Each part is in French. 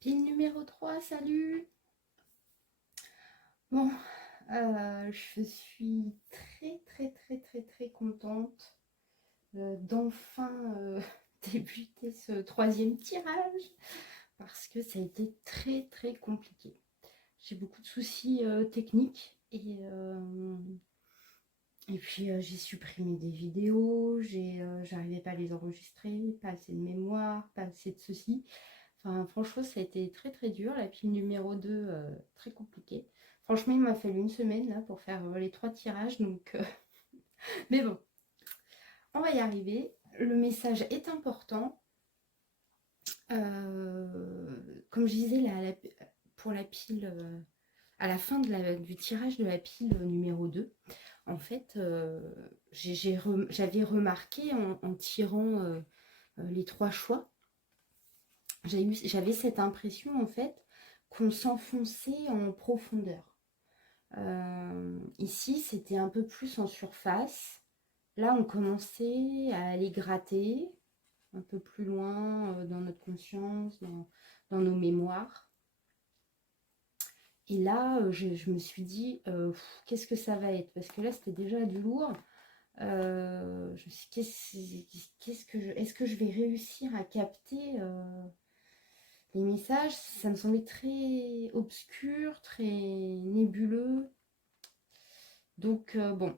Pile numéro 3, salut. Bon, je suis très contente d'enfin débuter ce troisième tirage parce que ça a été très compliqué. J'ai beaucoup de soucis techniques et puis j'ai supprimé des vidéos, j'arrivais pas à les enregistrer, pas assez de mémoire, pas assez de ceci. Enfin, franchement, ça a été très dur. La pile numéro 2, très compliquée. Franchement, il m'a fallu une semaine là pour faire les 3 tirages. Mais bon, on va y arriver. Le message est important. Comme je disais, pour la pile, à la fin du tirage de la pile numéro 2, en fait, j'avais remarqué en tirant les 3 choix, j'avais cette impression en fait qu'on s'enfonçait en profondeur. Ici, c'était un peu plus en surface. Là, on commençait à aller gratter un peu plus loin dans notre conscience, dans nos mémoires. Et là, je me suis dit, qu'est-ce que ça va être? Parce que là, c'était déjà du lourd. Je me suis dit, est-ce que je vais réussir à capter les messages? Ça me semblait très obscur, très nébuleux. Donc, bon.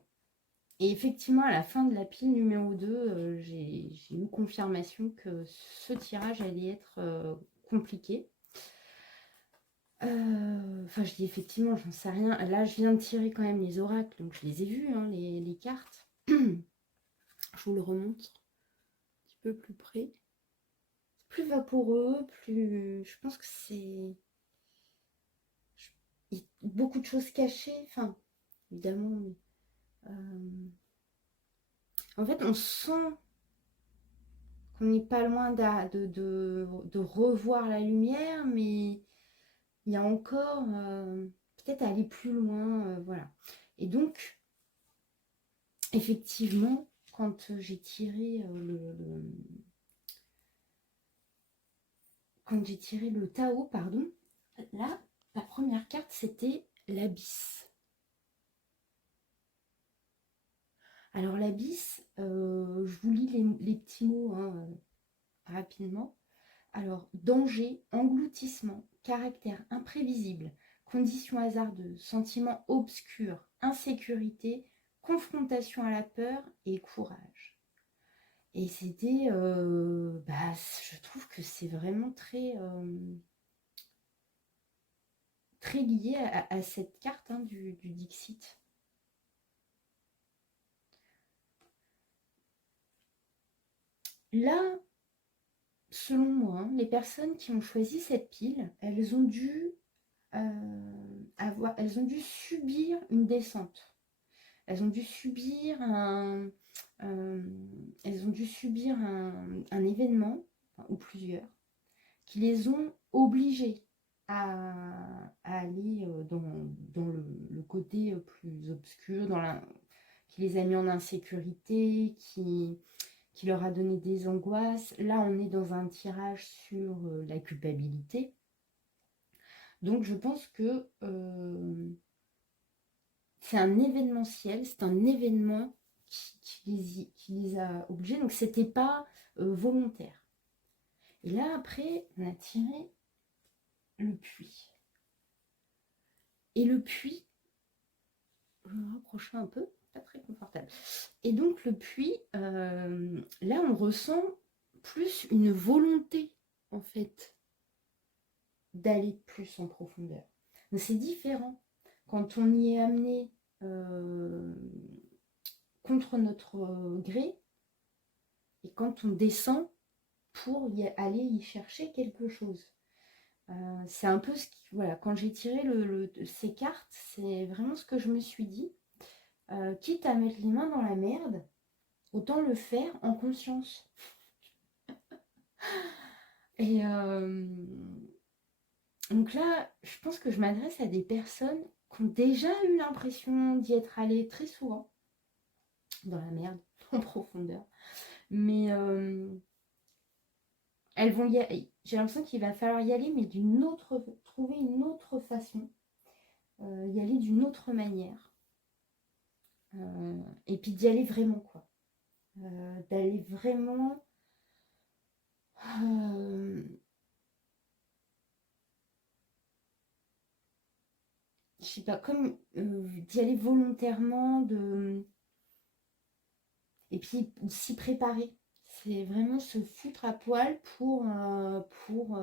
Et effectivement, à la fin de la pile numéro 2, j'ai eu confirmation que ce tirage allait être compliqué. Enfin, je dis effectivement, j'en sais rien. Là, je viens de tirer quand même les oracles, donc je les ai vus, hein, les cartes. Je vous le remonte un petit peu plus près. Plus vaporeux, plus... Je pense que c'est... Beaucoup de choses cachées, enfin, évidemment, mais... En fait, on sent qu'on n'est pas loin de revoir la lumière, mais il y a encore peut-être à aller plus loin, voilà. Et donc, effectivement, quand j'ai tiré quand j'ai tiré le Tao, pardon, là, la première carte, c'était l'abysse. Alors l'abysse, je vous lis les petits mots hein, rapidement. Alors, danger, engloutissement, caractère imprévisible, conditions hasardeuses, sentiments obscurs, insécurité, confrontation à la peur et courage. Et c'était, je trouve que c'est vraiment très lié à cette carte hein, du Dixit. Là, selon moi, hein, les personnes qui ont choisi cette pile, elles ont dû subir une descente. Elles ont dû subir un événement, enfin, ou plusieurs, qui les ont obligées à aller dans le côté plus obscur, qui les a mis en insécurité, qui leur a donné des angoisses. Là, on est dans un tirage sur la culpabilité. Donc, je pense que c'est un événementiel, c'est un événement qui les a obligés. Donc, c'était pas volontaire. Et là, après, on a tiré le puits. Et le puits, je vais me rapprocher un peu, pas très confortable. Et donc, le puits, là, on ressent plus une volonté, en fait, d'aller plus en profondeur. Mais c'est différent. Quand on y est amené contre notre gré, et quand on descend pour aller y chercher quelque chose. C'est un peu ce qui... Voilà, quand j'ai tiré ces cartes, c'est vraiment ce que je me suis dit. Quitte à mettre les mains dans la merde, autant le faire en conscience. Et donc là, je pense que je m'adresse à des personnes qui ont déjà eu l'impression d'y être allées très souvent, dans la merde, en profondeur. Mais elles vont y aller. J'ai l'impression qu'il va falloir y aller, mais d'une autre, trouver une autre façon, y aller d'une autre manière. Et puis d'y aller vraiment, quoi. D'aller vraiment... je sais pas, comme d'y aller volontairement, et puis s'y préparer. C'est vraiment se foutre à poil pour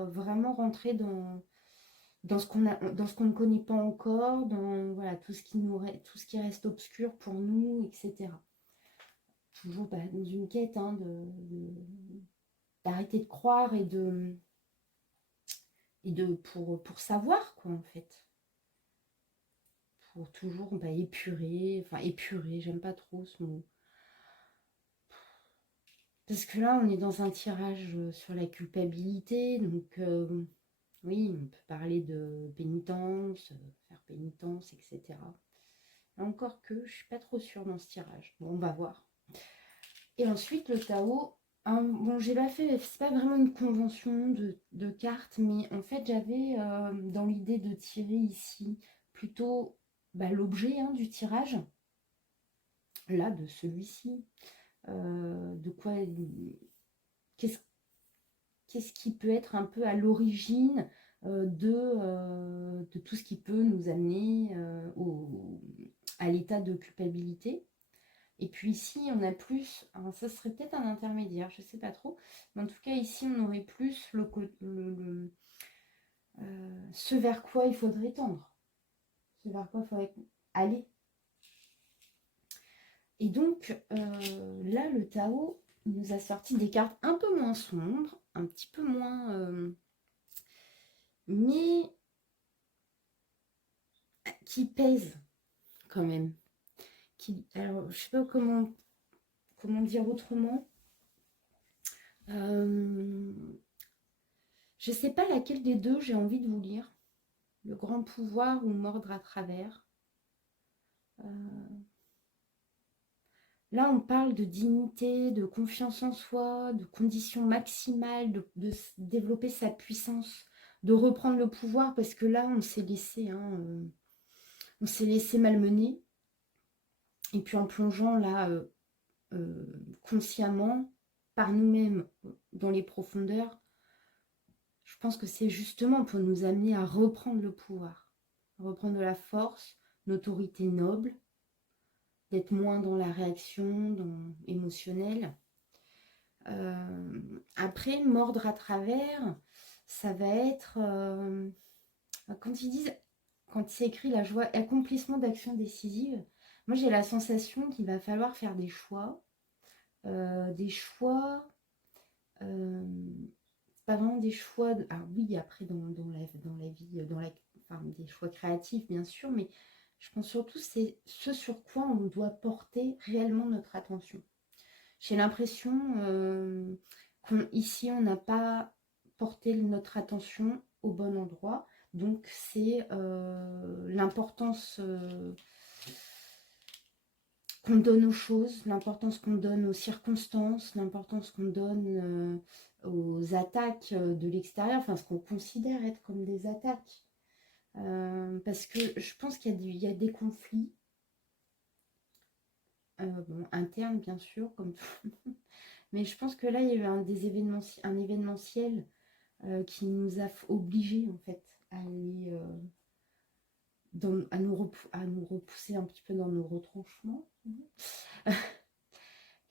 vraiment rentrer dans ce qu'on ne connaît pas encore, dans voilà, tout ce qui reste obscur pour nous, etc. Toujours dans une quête hein, d'arrêter de croire pour savoir, quoi, en fait. Pour toujours épurer, j'aime pas trop ce mot. Parce que là, on est dans un tirage sur la culpabilité, donc oui, on peut parler de pénitence, faire pénitence, etc. Encore que je suis pas trop sûre dans ce tirage. Bon, on va voir. Et ensuite, le Tao. Bon, j'ai pas fait, c'est pas vraiment une convention de cartes, mais en fait, j'avais dans l'idée de tirer ici plutôt l'objet hein, du tirage, là, de celui-ci. De quoi qu'est-ce qui peut être un peu à l'origine de tout ce qui peut nous amener à l'état de culpabilité. Et puis ici, on a plus, alors ça serait peut-être un intermédiaire, je ne sais pas trop, mais en tout cas ici, on aurait plus ce vers quoi il faudrait tendre, ce vers quoi il faudrait aller. Et donc, là, le Tao nous a sorti des cartes un peu moins sombres, un petit peu moins... mais qui pèsent quand même. Alors, je sais pas comment dire autrement. Je sais pas laquelle des deux j'ai envie de vous lire. Le grand pouvoir ou mordre à travers. Là, on parle de dignité, de confiance en soi, de conditions maximales, de développer sa puissance, de reprendre le pouvoir, parce que là, on s'est laissé, on s'est laissé malmener. Et puis en plongeant là, consciemment, par nous-mêmes, dans les profondeurs, je pense que c'est justement pour nous amener à reprendre le pouvoir, à reprendre de la force, une autorité noble, d'être moins dans la réaction émotionnelle. Après, mordre à travers, ça va être, quand ils disent, quand c'est écrit la joie, accomplissement d'actions décisives, moi j'ai la sensation qu'il va falloir faire des choix, pas vraiment des choix, alors oui, après dans la vie, enfin, des choix créatifs bien sûr, mais je pense surtout c'est ce sur quoi on doit porter réellement notre attention. J'ai l'impression qu'ici on n'a pas porté notre attention au bon endroit, donc c'est l'importance qu'on donne aux choses, l'importance qu'on donne aux circonstances, l'importance qu'on donne aux attaques de l'extérieur, enfin ce qu'on considère être comme des attaques. Parce que je pense qu'il y a des conflits internes bien sûr, comme tout. Mais je pense que là il y a eu un événementiel qui nous a obligés en fait à aller à nous repousser un petit peu dans nos retranchements.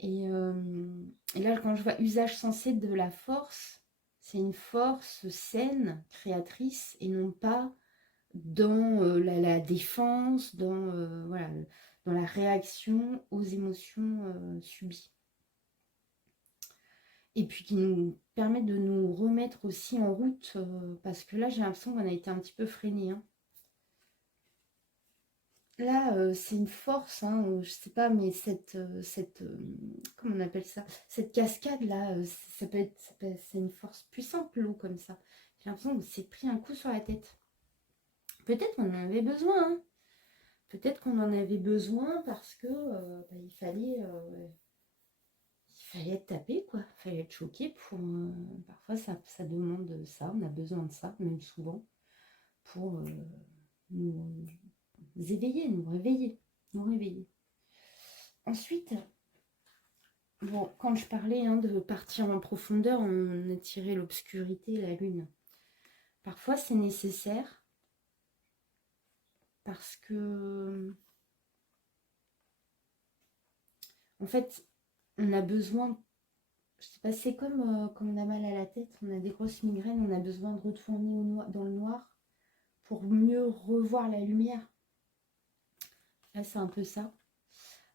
Et là, quand je vois usage sensé de la force, c'est une force saine, créatrice, et non pas dans la défense, voilà, dans la réaction aux émotions subies. Et puis qui nous permet de nous remettre aussi en route, parce que là, j'ai l'impression qu'on a été un petit peu freiné. Hein. Là, c'est une force, hein, je sais pas, mais comment on appelle ça? Cette cascade-là, c'est une force puissante, l'eau, comme ça. J'ai l'impression qu'on s'est pris un coup sur la tête. Peut-être qu'on en avait besoin, hein. Peut-être qu'on en avait besoin parce que il fallait être tapé, quoi. Fallait être choqué pour... parfois, ça demande ça. On a besoin de ça, même souvent, pour nous éveiller, nous réveiller. Nous réveiller. Ensuite, bon, quand je parlais de partir en profondeur, on attirait l'obscurité, la lune. Parfois, c'est nécessaire parce que, en fait, on a besoin, je sais pas, c'est comme quand on a mal à la tête, on a des grosses migraines, on a besoin de retourner dans le noir pour mieux revoir la lumière. Là, c'est un peu ça.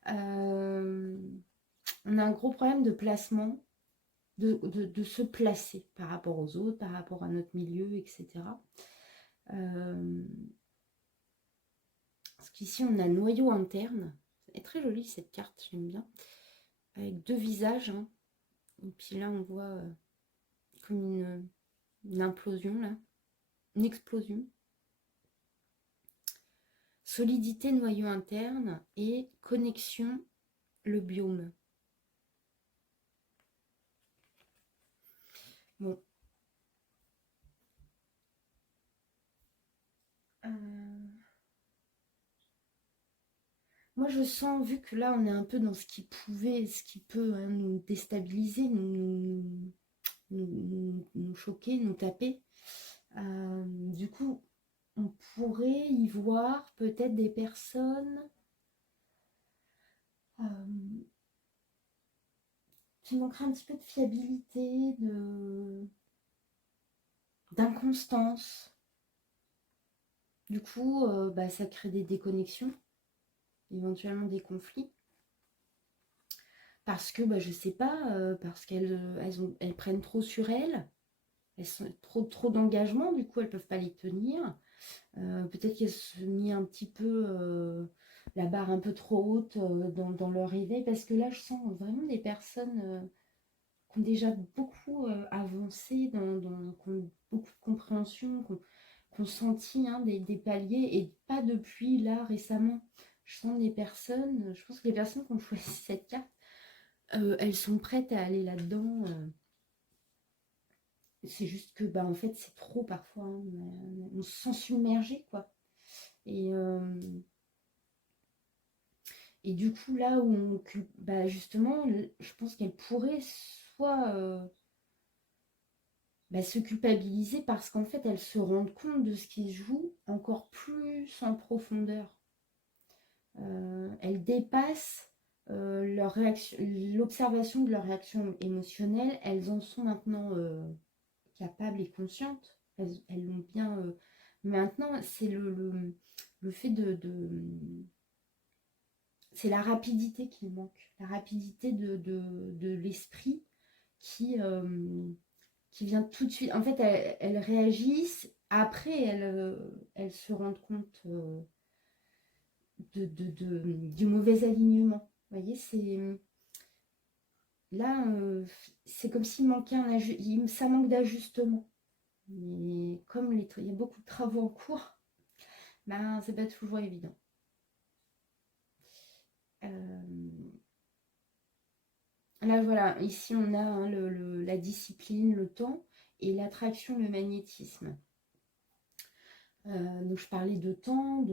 On a un gros problème de placement, de se placer par rapport aux autres, par rapport à notre milieu, etc. Parce qu'ici, on a le noyau interne. C'est très joli cette carte, j'aime bien. Avec deux visages. Hein. Et puis là, on voit comme une implosion, là. Une explosion. Solidité, noyau interne et connexion, le biome. Bon. Moi, je sens, vu que là, on est un peu dans ce qui peut nous déstabiliser, nous choquer, nous taper. Du coup, on pourrait y voir peut-être des personnes qui manqueraient un petit peu de fiabilité, d'inconstance. Du coup, ça crée des déconnexions, éventuellement des conflits. Parce que, je sais pas, parce qu'elles prennent trop sur elles. Elles sont trop d'engagement, du coup, elles ne peuvent pas les tenir. Peut-être qu'elles se mis un petit peu la barre un peu trop haute dans leur réveil. Parce que là, je sens vraiment des personnes qui ont déjà beaucoup avancé, qui ont beaucoup de compréhension, qui ont senti des paliers, et pas depuis là, récemment. Je sens des personnes, je pense que les personnes qui ont choisi cette carte, elles sont prêtes à aller là-dedans. C'est juste que, en fait, c'est trop parfois. Hein. On se sent submergé, quoi. Et du coup, là où justement, je pense qu'elle pourrait soit se culpabiliser parce qu'en fait, elles se rendent compte de ce qui se joue encore plus en profondeur. Elles dépassent l'observation de leur réaction émotionnelle. Elles en sont maintenant capables et conscientes. Elles l'ont bien... Maintenant, c'est le fait c'est la rapidité qui manque. La rapidité de l'esprit qui vient tout de suite. En fait, elles réagissent. Après, elles se rendent compte du mauvais alignement. Vous voyez, c'est... Là, c'est comme s'il manquait ça manque d'ajustement. Mais comme il y a beaucoup de travaux en cours, c'est pas toujours évident. Là, voilà, ici on a la discipline, le temps, et l'attraction, le magnétisme. Donc je parlais de temps,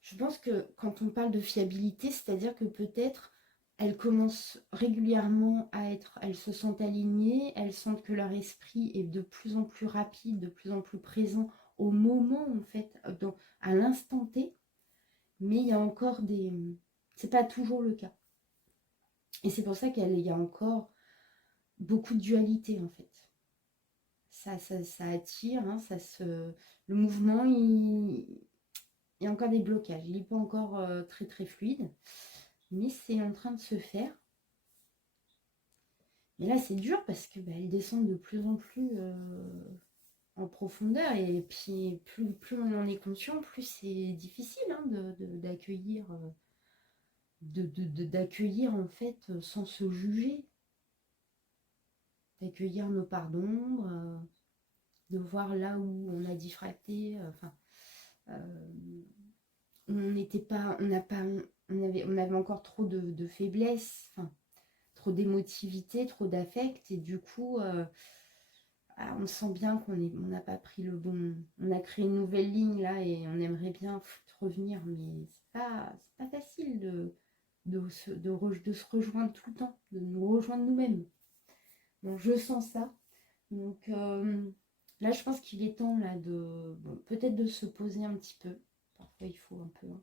je pense que quand on parle de fiabilité, c'est-à-dire que peut-être elles commencent régulièrement elles se sentent alignées, elles sentent que leur esprit est de plus en plus rapide, de plus en plus présent au moment, en fait, à l'instant T, mais il y a encore c'est pas toujours le cas. Et c'est pour ça qu'il y a encore beaucoup de dualité, en fait. Ça attire, le mouvement, il y a encore des blocages. Il n'est pas encore très très fluide, mais c'est en train de se faire. Mais là, c'est dur parce que elles descendent de plus en plus en profondeur, et puis plus on en est conscient, plus c'est difficile d'accueillir, d'accueillir en fait sans se juger, d'accueillir nos parts d'ombre, de voir là où on a diffracté, on n'était pas, on avait encore trop de faiblesse, trop d'émotivité, trop d'affect, et du coup, on sent bien qu'on n'a pas pris le bon... On a créé une nouvelle ligne, là, et on aimerait bien revenir, mais c'est pas facile de se rejoindre tout le temps, de nous rejoindre nous-mêmes. Donc, je sens ça. Donc, là, je pense qu'il est temps, là, peut-être de se poser un petit peu. Parfois, il faut un peu, hein.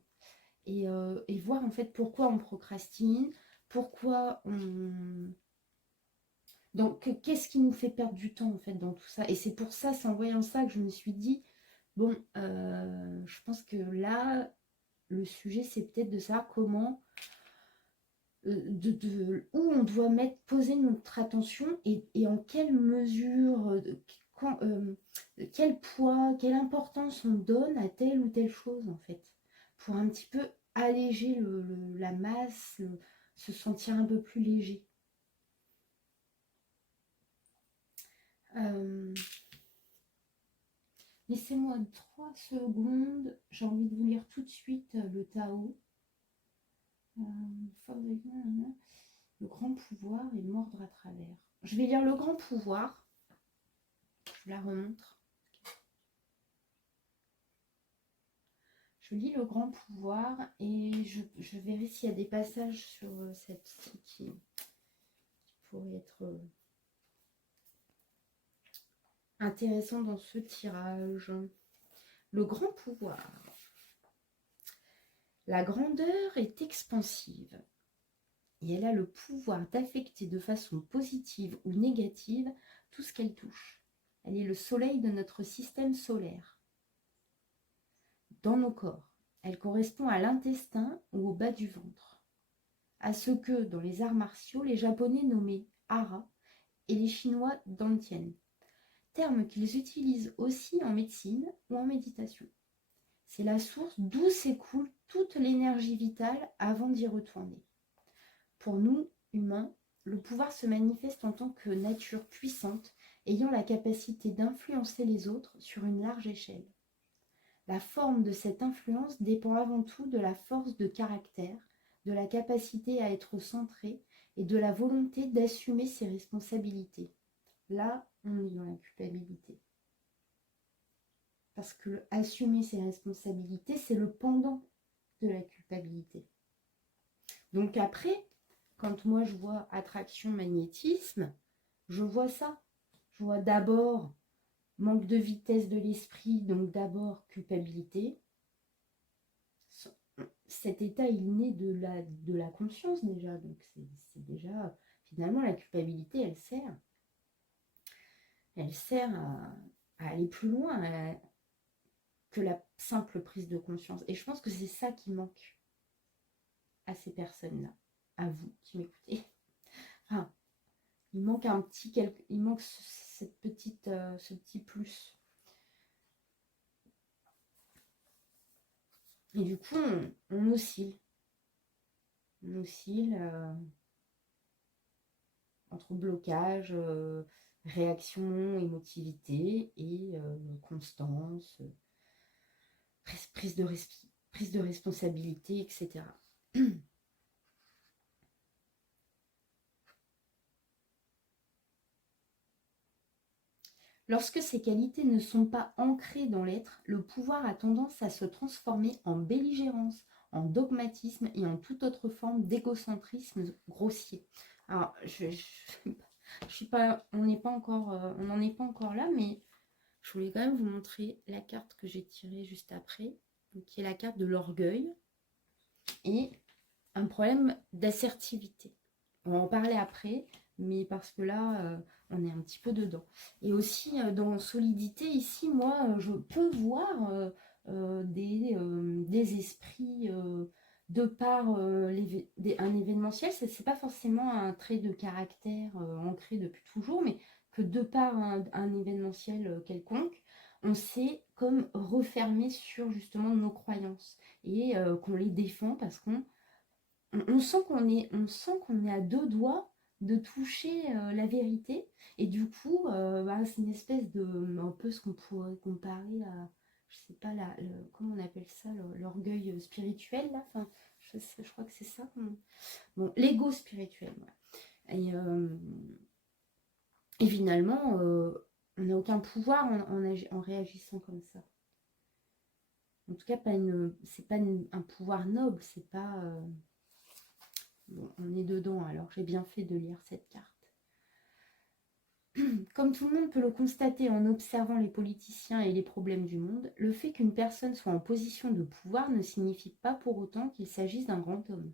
Et voir, en fait, pourquoi on procrastine, pourquoi on... Donc, qu'est-ce qui nous fait perdre du temps, en fait, dans tout ça? Et c'est pour ça, c'est en voyant ça que je me suis dit, bon, je pense que là, le sujet, c'est peut-être de savoir comment, où on doit poser notre attention et en quelle mesure, quel poids, quelle importance on donne à telle ou telle chose, en fait, pour un petit peu alléger la masse, se sentir un peu plus léger. Laissez-moi 3 secondes. J'ai envie de vous lire tout de suite le Tao. Le grand pouvoir et mordre à travers. Je vais lire le grand pouvoir. Je la remontre. Je lis le grand pouvoir et je verrai s'il y a des passages sur cette qui pourraient être intéressants dans ce tirage. Le grand pouvoir. La grandeur est expansive et elle a le pouvoir d'affecter de façon positive ou négative tout ce qu'elle touche. Elle est le soleil de notre système solaire. Dans nos corps, elle correspond à l'intestin ou au bas du ventre, à ce que, dans les arts martiaux, les Japonais nommaient hara et les Chinois dantian, termes qu'ils utilisent aussi en médecine ou en méditation. C'est la source d'où s'écoule toute l'énergie vitale avant d'y retourner. Pour nous, humains, le pouvoir se manifeste en tant que nature puissante ayant la capacité d'influencer les autres sur une large échelle. La forme de cette influence dépend avant tout de la force de caractère, de la capacité à être centré et de la volonté d'assumer ses responsabilités. Là, on est dans la culpabilité. Parce que assumer ses responsabilités, c'est le pendant de la culpabilité. Donc après, quand moi je vois attraction, magnétisme, je vois ça. Je vois d'abord manque de vitesse de l'esprit, donc d'abord culpabilité. Cet état, il naît de la conscience déjà. Donc c'est déjà, finalement, la culpabilité, elle sert à aller plus loin que la simple prise de conscience. Et je pense que c'est ça qui manque à ces personnes-là, à vous qui m'écoutez. Enfin, il manque il manque ce petit plus. Et du coup, on oscille. On oscille entre blocage, réaction, émotivité et constance, prise de responsabilité, etc. Lorsque ces qualités ne sont pas ancrées dans l'être, le pouvoir a tendance à se transformer en belligérance, en dogmatisme et en toute autre forme d'égocentrisme grossier. Alors, je suis pas, on n'en est pas encore là, mais je voulais quand même vous montrer la carte que j'ai tirée juste après, qui est la carte de l'orgueil et un problème d'assertivité. On va en parler après, mais parce que là, on est un petit peu dedans. Et aussi, dans solidité, ici, moi, je peux voir des esprits de par un événementiel. Ce n'est pas forcément un trait de caractère ancré depuis toujours, mais que de par un événementiel quelconque, on s'est comme refermé sur justement nos croyances et qu'on les défend parce on sent qu'on est à 2 doigts de toucher la vérité. Et du coup, c'est une espèce de... un peu ce qu'on pourrait comparer à... Je sais pas, comment on appelle ça, l'orgueil spirituel, là. Enfin, je crois que c'est ça. Bon, l'ego spirituel, voilà. Et finalement, on n'a aucun pouvoir en réagissant comme ça. En tout cas, c'est pas un pouvoir noble, c'est pas... Bon, on est dedans, alors j'ai bien fait de lire cette carte. Comme tout le monde peut le constater en observant les politiciens et les problèmes du monde, le fait qu'une personne soit en position de pouvoir ne signifie pas pour autant qu'il s'agisse d'un grand homme.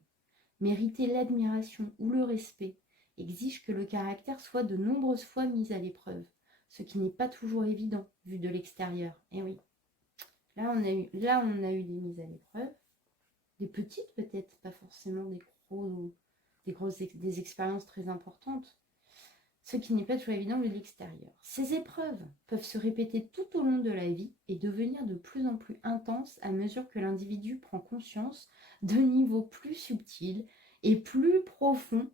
Mériter l'admiration ou le respect exige que le caractère soit de nombreuses fois mis à l'épreuve, ce qui n'est pas toujours évident vu de l'extérieur. Et oui, là on a eu des mises à l'épreuve, des petites peut-être, pas forcément des expériences très importantes, ce qui n'est pas toujours évident vu de l'extérieur. Ces épreuves peuvent se répéter tout au long de la vie et devenir de plus en plus intenses à mesure que l'individu prend conscience de niveaux plus subtils et plus profonds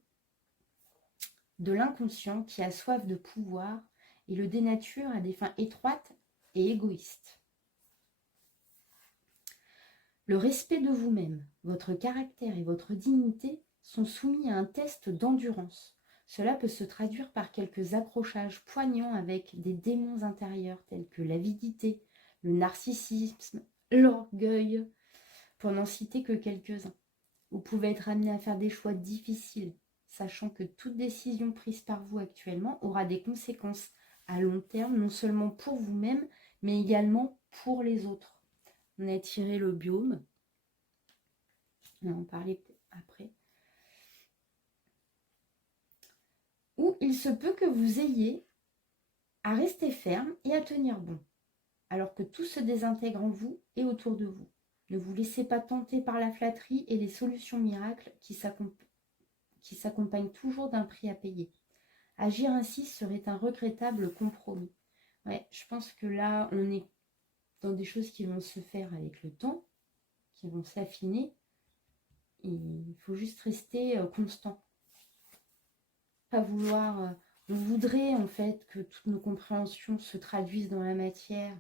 de l'inconscient qui a soif de pouvoir et le dénature à des fins étroites et égoïstes. Le respect de vous-même, votre caractère et votre dignité sont soumis à un test d'endurance. Cela peut se traduire par quelques accrochages poignants avec des démons intérieurs tels que l'avidité, le narcissisme, l'orgueil, pour n'en citer que quelques-uns. Vous pouvez être amené à faire des choix difficiles, sachant que toute décision prise par vous actuellement aura des conséquences à long terme, non seulement pour vous-même, mais également pour les autres. On a tiré le biome, on va en parler après. Où il se peut que vous ayez à rester ferme et à tenir bon, alors que tout se désintègre en vous et autour de vous. Ne vous laissez pas tenter par la flatterie et les solutions miracles qui s'accompagnent toujours d'un prix à payer. Agir ainsi serait un regrettable compromis. Ouais, je pense que là, on est dans des choses qui vont se faire avec le temps, qui vont s'affiner. Il faut juste rester constant. Pas vouloir... on voudrait en fait que toutes nos compréhensions se traduisent dans la matière,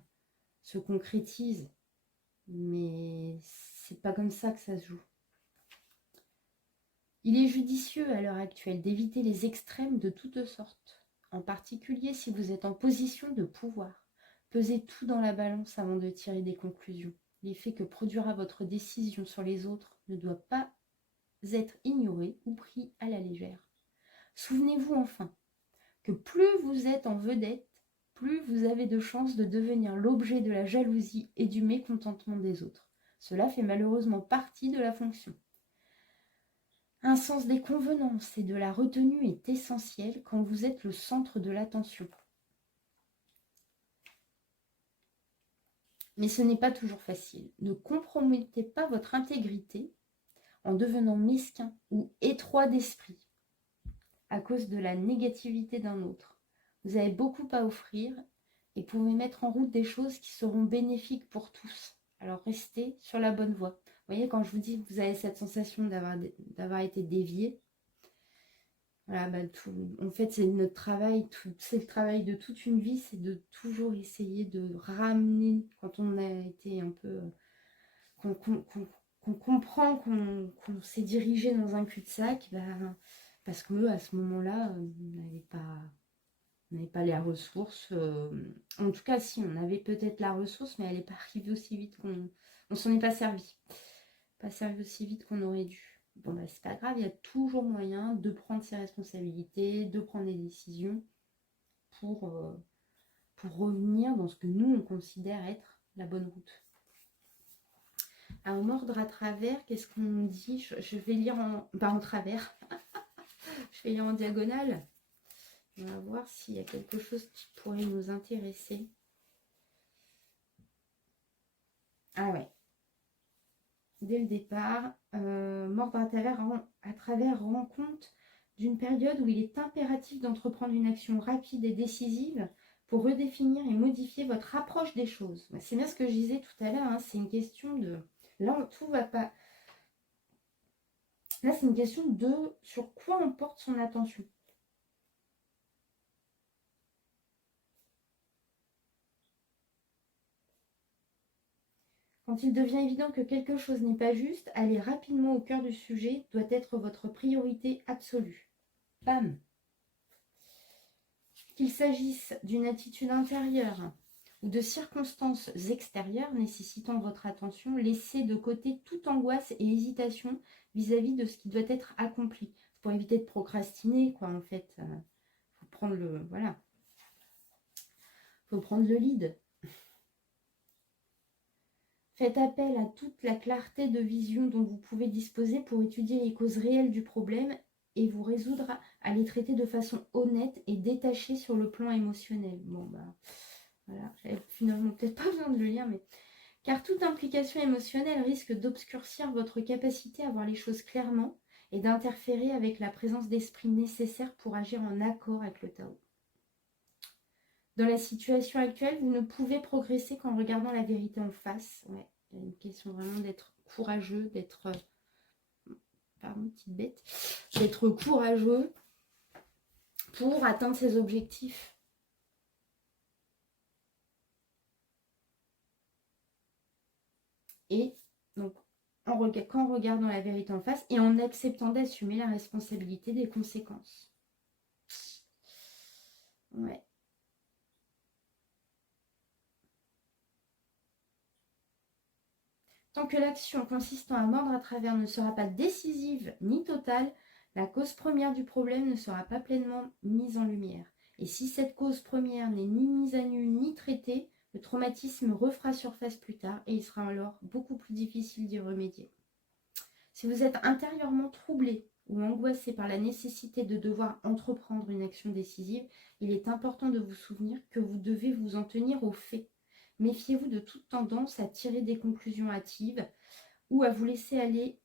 se concrétisent. Mais c'est pas comme ça que ça se joue. Il est judicieux à l'heure actuelle d'éviter les extrêmes de toutes sortes, en particulier si vous êtes en position de pouvoir. Pesez tout dans la balance avant de tirer des conclusions. L'effet que produira votre décision sur les autres ne doit pas être ignoré ou pris à la légère. Souvenez-vous enfin que plus vous êtes en vedette, plus vous avez de chances de devenir l'objet de la jalousie et du mécontentement des autres. Cela fait malheureusement partie de la fonction. Un sens des convenances et de la retenue est essentiel quand vous êtes le centre de l'attention. Mais ce n'est pas toujours facile. Ne compromettez pas votre intégrité en devenant mesquin ou étroit d'esprit à cause de la négativité d'un autre. Vous avez beaucoup à offrir et pouvez mettre en route des choses qui seront bénéfiques pour tous. Alors restez sur la bonne voie. Vous voyez, quand je vous dis que vous avez cette sensation d'avoir été dévié, voilà, en fait, c'est notre travail, c'est le travail de toute une vie, c'est de toujours essayer de ramener, quand on a été un peu... qu'on comprend qu'on s'est dirigé dans un cul-de-sac, parce que à ce moment-là, on n'avait pas les ressources. En tout cas, si, on avait peut-être la ressource, mais elle n'est pas arrivée aussi vite on s'en est pas servi. Pas servi aussi vite qu'on aurait dû. Bon, c'est pas grave, il y a toujours moyen de prendre ses responsabilités, de prendre des décisions pour revenir dans ce que nous, on considère être la bonne route. Alors, mordre à travers, qu'est-ce qu'on dit? Je vais lire en travers. Je vais lire en diagonale. On va voir s'il y a quelque chose qui pourrait nous intéresser. Ah ouais. Dès le départ, mordre à travers rend compte d'une période où il est impératif d'entreprendre une action rapide et décisive pour redéfinir et modifier votre approche des choses. C'est bien ce que je disais tout à l'heure, hein, c'est une question de... Là, tout va pas... Là, c'est une question de sur quoi on porte son attention. Quand il devient évident que quelque chose n'est pas juste, aller rapidement au cœur du sujet doit être votre priorité absolue. Bam. Qu'il s'agisse d'une attitude intérieure ou de circonstances extérieures nécessitant votre attention, laissez de côté toute angoisse et hésitation vis-à-vis de ce qui doit être accompli. Pour éviter de procrastiner, quoi, en fait. Faut prendre le... Voilà. Faut prendre le lead. Faites appel à toute la clarté de vision dont vous pouvez disposer pour étudier les causes réelles du problème et vous résoudre à les traiter de façon honnête et détachée sur le plan émotionnel. Bon, bah, voilà, j'avais finalement peut-être pas besoin de le lire, mais... Car toute implication émotionnelle risque d'obscurcir votre capacité à voir les choses clairement et d'interférer avec la présence d'esprit nécessaire pour agir en accord avec le Tao. Dans la situation actuelle, vous ne pouvez progresser qu'en regardant la vérité en face. Ouais, il y a une question vraiment d'être courageux, d'être... Pardon, petite bête. D'être courageux pour atteindre ses objectifs. Et donc, qu'en regardant la vérité en face et en acceptant d'assumer la responsabilité des conséquences. Ouais. Tant que l'action consistant à mordre à travers ne sera pas décisive ni totale, la cause première du problème ne sera pas pleinement mise en lumière. Et si cette cause première n'est ni mise à nu ni traitée, le traumatisme refera surface plus tard et il sera alors beaucoup plus difficile d'y remédier. Si vous êtes intérieurement troublé ou angoissé par la nécessité de devoir entreprendre une action décisive, il est important de vous souvenir que vous devez vous en tenir aux faits. Méfiez-vous de toute tendance à tirer des conclusions hâtives ou à vous laisser aller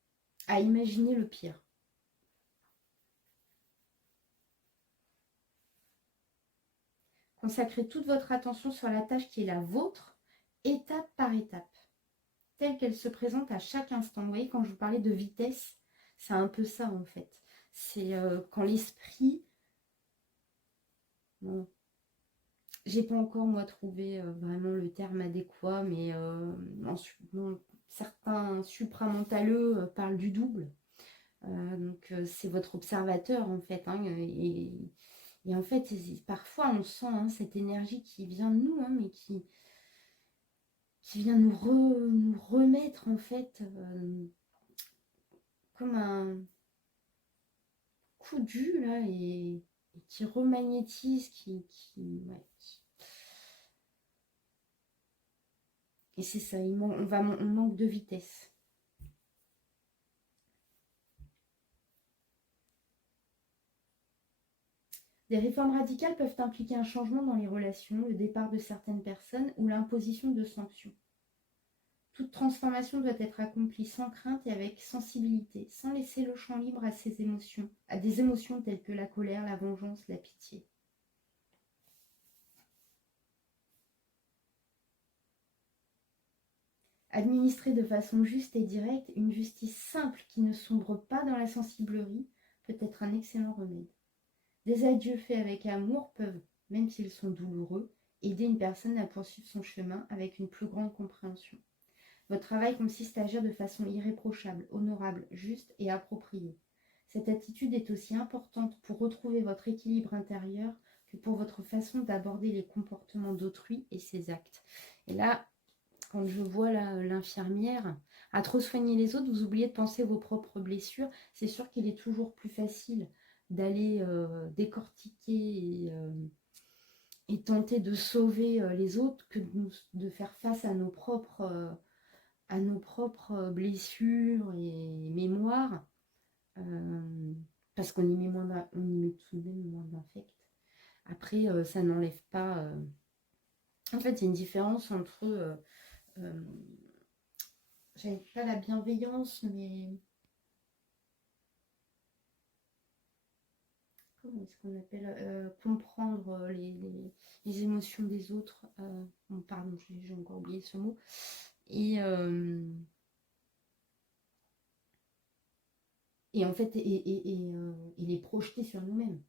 à imaginer le pire. Consacrez toute votre attention sur la tâche qui est la vôtre, étape par étape, telle qu'elle se présente à chaque instant. Vous voyez, quand je vous parlais de vitesse, c'est un peu ça en fait. C'est quand l'esprit... Bon, j'ai pas encore moi trouvé vraiment le terme adéquat, mais certains supramentaleux parlent du double. Donc c'est votre observateur en fait, hein, et en fait parfois on sent cette énergie qui vient de nous, mais qui vient nous remettre en fait comme un coup de jus là, et qui remagnétise, ouais. Et c'est ça, on manque de vitesse. Des réformes radicales peuvent impliquer un changement dans les relations, le départ de certaines personnes ou l'imposition de sanctions. Toute transformation doit être accomplie sans crainte et avec sensibilité, sans laisser le champ libre à ses émotions, à des émotions telles que la colère, la vengeance, la pitié. Administrer de façon juste et directe, une justice simple qui ne sombre pas dans la sensiblerie peut être un excellent remède. Des adieux faits avec amour peuvent, même s'ils sont douloureux, aider une personne à poursuivre son chemin avec une plus grande compréhension. Votre travail consiste à agir de façon irréprochable, honorable, juste et appropriée. Cette attitude est aussi importante pour retrouver votre équilibre intérieur que pour votre façon d'aborder les comportements d'autrui et ses actes. Et là, quand je vois l'infirmière, à trop soigner les autres, vous oubliez de penser vos propres blessures. C'est sûr qu'il est toujours plus facile d'aller décortiquer et tenter de sauver les autres que de faire face à nos propres blessures et mémoires, parce qu'on y met tout de même moins d'affect. Après, ça n'enlève pas... En fait, il y a une différence entre... j'avais pas la bienveillance, mais... Comment est-ce qu'on appelle comprendre les émotions des autres. Bon, pardon, j'ai encore oublié ce mot. Et en fait, les projeter sur nous-mêmes.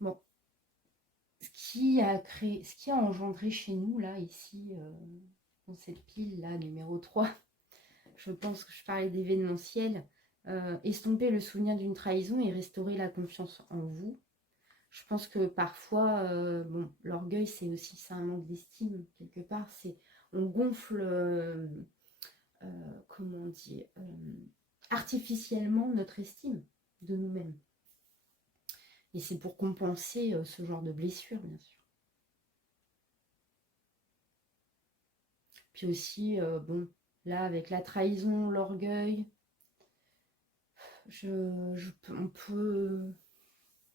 Bon. Ce qui a engendré chez nous, là, ici, dans cette pile, là, numéro 3, je pense que je parlais d'événementiel, estomper le souvenir d'une trahison et restaurer la confiance en vous. Je pense que parfois, bon, l'orgueil, c'est aussi ça, un manque d'estime, quelque part. On gonfle, comment on dit, artificiellement notre estime de nous-mêmes. Et c'est pour compenser ce genre de blessure, bien sûr. Puis aussi, bon, là, avec la trahison, l'orgueil, on peut,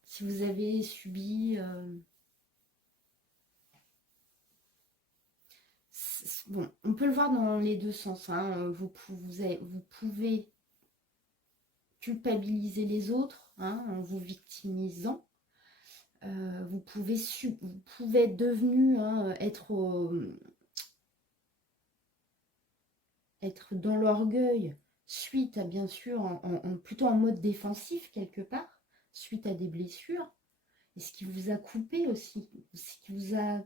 si vous avez subi, bon, on peut le voir dans les deux sens, hein. Vous pouvez culpabiliser les autres, hein, en vous victimisant. Vous pouvez être devenu, hein, être dans l'orgueil suite à, bien sûr, plutôt en mode défensif quelque part, suite à des blessures, et ce qui vous a coupé aussi, ce qui vous a...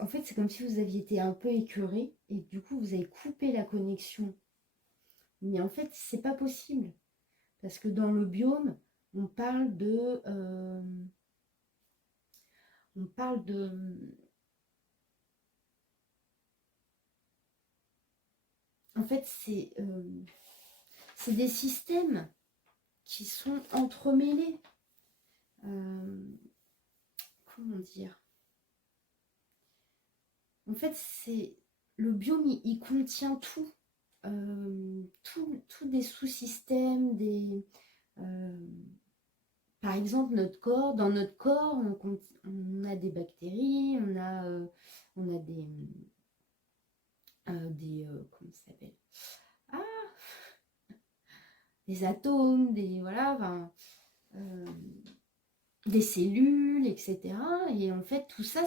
En fait, c'est comme si vous aviez été un peu écœuré, et du coup, vous avez coupé la connexion. Mais en fait, c'est pas possible, parce que dans le biome, on parle de... on parle de... En fait, c'est des systèmes qui sont entremêlés. Comment dire? En fait, le biome, il contient tout. Tout des sous-systèmes, par exemple, dans notre corps, on a des bactéries, on a comment ça s'appelle? Ah, des atomes, voilà, enfin, des cellules, etc. Et en fait, tout ça,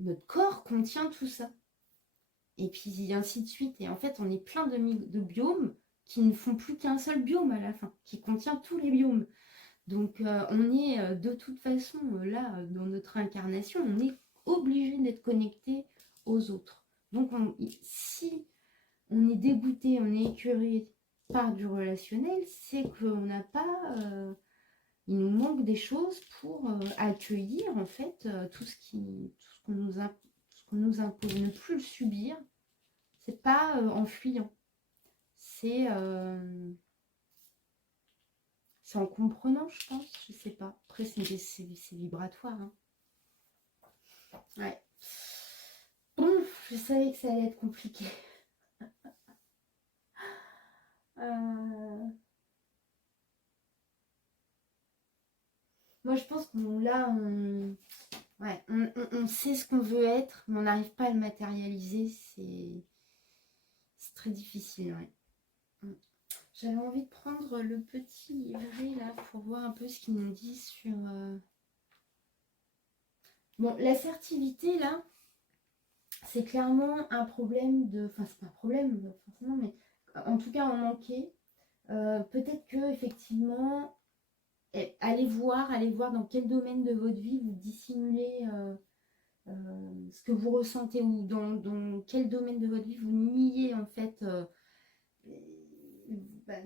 notre corps contient tout ça. Et puis ainsi de suite. Et en fait, on est plein de biomes qui ne font plus qu'un seul biome à la fin, qui contient tous les biomes. Donc on est de toute façon, là, dans notre incarnation, on est obligé d'être connecté aux autres. Donc si on est dégoûté, on est écœuré par du relationnel, c'est qu'on n'a pas... il nous manque des choses pour accueillir en fait tout ce qu'on nous impose, ne plus le subir. C'est pas en fuyant, c'est en comprenant, je pense, je sais pas. Après, c'est vibratoire. Hein. Ouais. Bon, je savais que ça allait être compliqué. Moi, je pense qu'on là, on sait ce qu'on veut être, mais on n'arrive pas à le matérialiser. C'est très difficile, ouais. J'avais envie de prendre le petit livret là pour voir un peu ce qu'il nous dit sur... Bon, l'assertivité là, c'est clairement un problème de... Enfin, c'est pas un problème forcément, mais en tout cas en manquer. Peut-être que effectivement, allez voir dans quel domaine de votre vie vous dissimulez ce que vous ressentez, ou dans quel domaine de votre vie vous niez en fait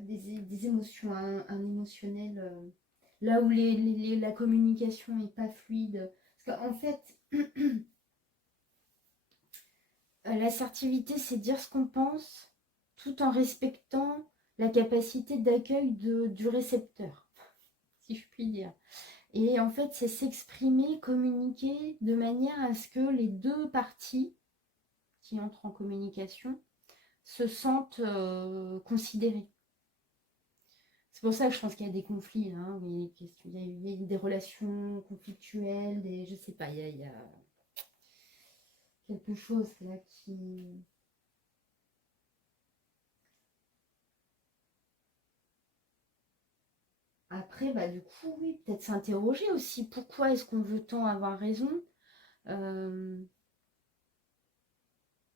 des émotions, un émotionnel, là où la communication n'est pas fluide. Parce qu'en fait, l'assertivité, c'est dire ce qu'on pense tout en respectant la capacité d'accueil du récepteur, si je puis dire. Et en fait, c'est s'exprimer, communiquer de manière à ce que les deux parties qui entrent en communication se sentent considérées. C'est pour ça que je pense qu'il y a des conflits, hein, il y a des relations conflictuelles, je sais pas, il y a quelque chose là qui... Après, bah, du coup, oui, peut-être s'interroger aussi. Pourquoi est-ce qu'on veut tant avoir raison?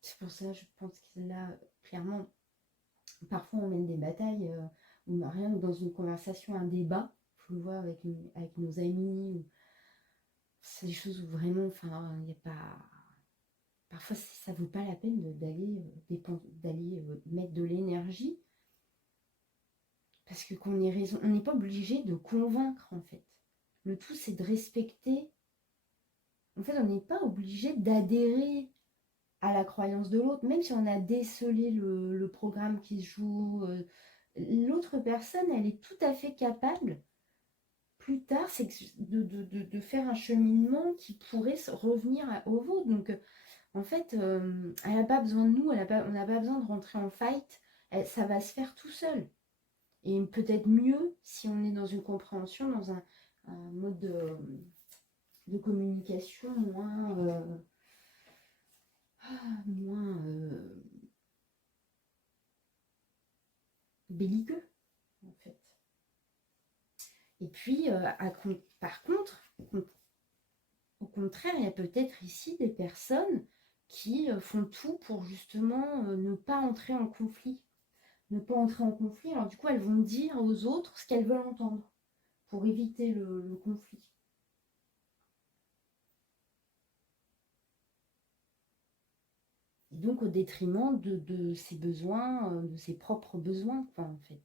C'est pour ça, je pense que là, clairement, parfois on mène des batailles où rien que dans une conversation, un débat, je le vois avec nos amis, c'est des choses où vraiment, enfin, il n'y a pas... Parfois, ça ne vaut pas la peine d'aller mettre de l'énergie Parce que qu'on ait raison, on n'est pas obligé de convaincre en fait. Le tout c'est de respecter. En fait, on n'est pas obligé d'adhérer à la croyance de l'autre, même si on a décelé le programme qui se joue. L'autre personne, elle est tout à fait capable, plus tard, c'est de faire un cheminement qui pourrait revenir au vôtre. Donc, en fait, elle n'a pas besoin de nous, on n'a pas besoin de rentrer en fight, ça va se faire tout seul. Et peut-être mieux si on est dans une compréhension, dans un mode de communication moins belliqueux, en fait. Et puis, par contre, au contraire, il y a peut-être ici des personnes qui font tout pour justement ne pas entrer en conflit. Ne pas entrer en conflit, alors du coup, elles vont dire aux autres ce qu'elles veulent entendre pour éviter le conflit. Et donc au détriment de ses besoins, de ses propres besoins, quoi, en fait.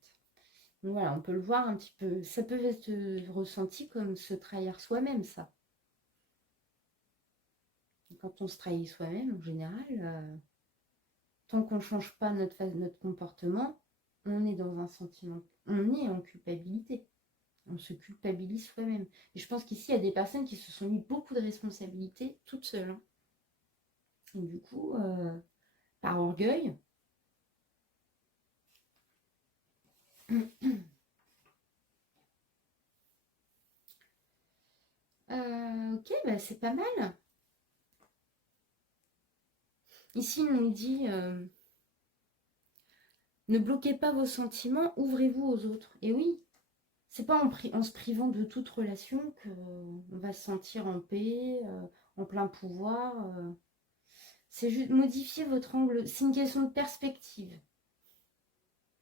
Donc voilà, on peut le voir un petit peu. Ça peut être ressenti comme se trahir soi-même, ça. Quand on se trahit soi-même, en général, tant qu'on ne change pas notre comportement, on est dans un sentiment, on est en culpabilité. On se culpabilise soi-même. Et je pense qu'ici, il y a des personnes qui se sont mis beaucoup de responsabilités toutes seules, hein. Et du coup, par orgueil, ok, bah c'est pas mal. Ici, on nous dit ne bloquez pas vos sentiments, ouvrez-vous aux autres. Et oui, c'est pas en se privant de toute relation qu'on va se sentir en paix, en plein pouvoir. C'est juste modifier votre angle. C'est une question de perspective.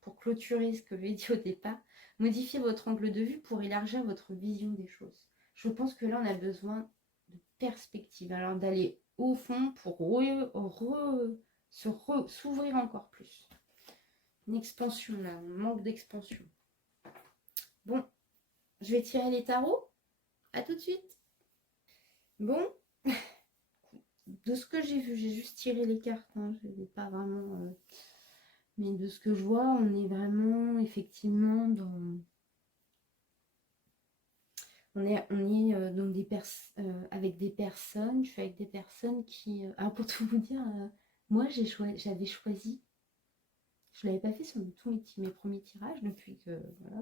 Pour clôturer ce que j'ai dit au départ, modifier votre angle de vue pour élargir votre vision des choses. Je pense que là, on a besoin de perspective. Alors d'aller au fond pour s'ouvrir encore plus. Une expansion là, on manque d'expansion. Bon, je vais tirer les tarots. À tout de suite. Bon, de ce que j'ai vu, j'ai juste tiré les cartes. Hein, je n'ai pas vraiment. Mais de ce que je vois, on est vraiment effectivement dans. On est dans avec des personnes. Je suis avec des personnes qui. Alors pour tout vous dire, moi j'avais choisi. Je ne l'avais pas fait sur tous mes premiers tirages depuis que voilà,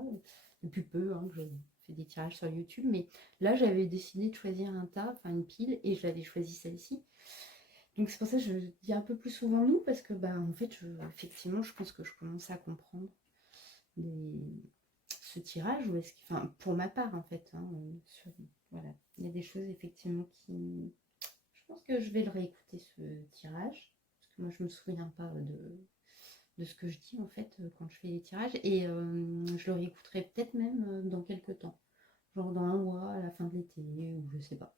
depuis peu hein, que je fais des tirages sur YouTube. Mais là j'avais décidé de choisir un tas, enfin une pile, et je l'avais choisi celle-ci. Donc c'est pour ça que je dis un peu plus souvent nous, parce que en fait, effectivement, je pense que je commence à comprendre ce tirage, ou enfin, pour ma part en fait. Hein, voilà, il y a des choses effectivement qui. Je pense que je vais le réécouter ce tirage, parce que moi je me souviens pas de ce que je dis en fait quand je fais les tirages, et je le réécouterai peut-être même dans quelques temps, genre dans un mois, à la fin de l'été, ou je sais pas.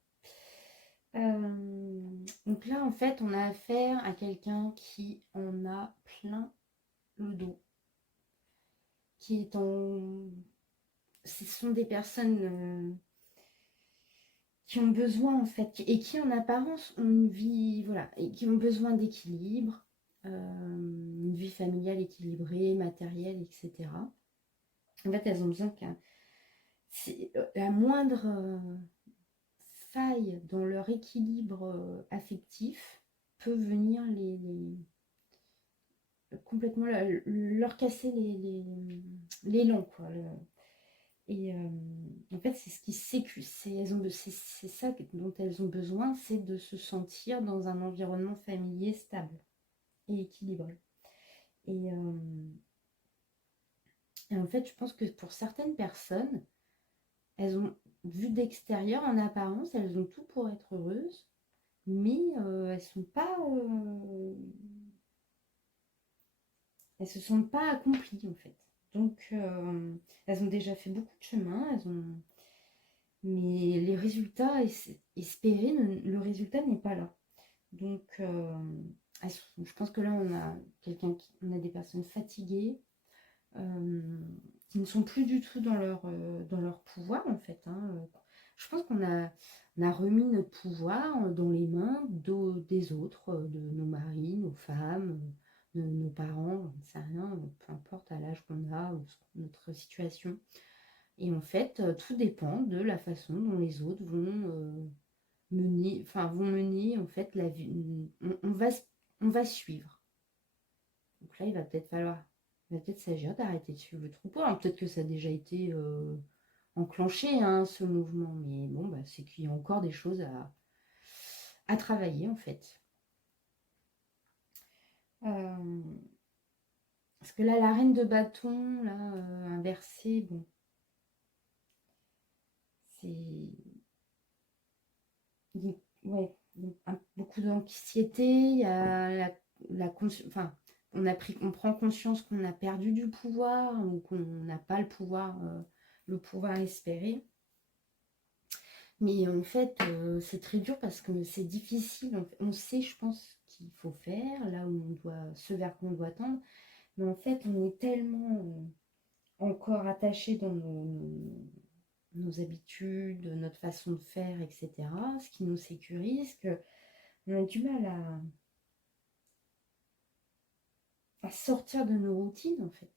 Donc là, en fait, on a affaire à quelqu'un qui en a plein le dos, qui est en. Ce sont des personnes qui ont besoin, en fait, et qui en apparence ont une vie, voilà, et qui ont besoin d'équilibre, une vie familiale équilibrée, matérielle, etc. En fait, elles ont besoin qu'un. La moindre faille dans leur équilibre affectif peut venir complètement leur casser l'élan, quoi. Et en fait, c'est ce qui c'est ça dont elles ont besoin, c'est de se sentir dans un environnement familier stable et équilibré. Et en fait, je pense que pour certaines personnes, elles ont, vu d'extérieur, en apparence, elles ont tout pour être heureuses, mais elles sont pas. Elles se sentent pas accomplies, en fait. Donc, elles ont déjà fait beaucoup de chemin, mais les résultats espérés, le résultat n'est pas là. Donc, je pense que là, on a des personnes fatiguées, qui ne sont plus du tout dans leur pouvoir, en fait. Hein. Je pense on a remis notre pouvoir dans les mains des autres, de nos maris, nos femmes, de nos parents, on ne sait rien, peu importe à l'âge qu'on a ou notre situation. Et en fait, tout dépend de la façon dont les autres vont mener en fait la vie. On va suivre. Donc là, il va peut-être s'agir d'arrêter de suivre le troupeau. Alors peut-être que ça a déjà été enclenché, hein, ce mouvement, mais bon, bah, c'est qu'il y a encore des choses à travailler en fait. Parce que là, la reine de bâton, là, inversée, bon, c'est... Ouais, beaucoup d'anxiété, il y a enfin, on prend conscience qu'on a perdu du pouvoir ou qu'on n'a pas le pouvoir espéré. Mais en fait, c'est très dur parce que c'est difficile. On sait, je pense, qu'il faut faire, là où ce vers quoi on doit tendre. Mais en fait, on est tellement encore attaché dans nos habitudes, notre façon de faire, etc., ce qui nous sécurise, qu'on a du mal à sortir de nos routines, en fait.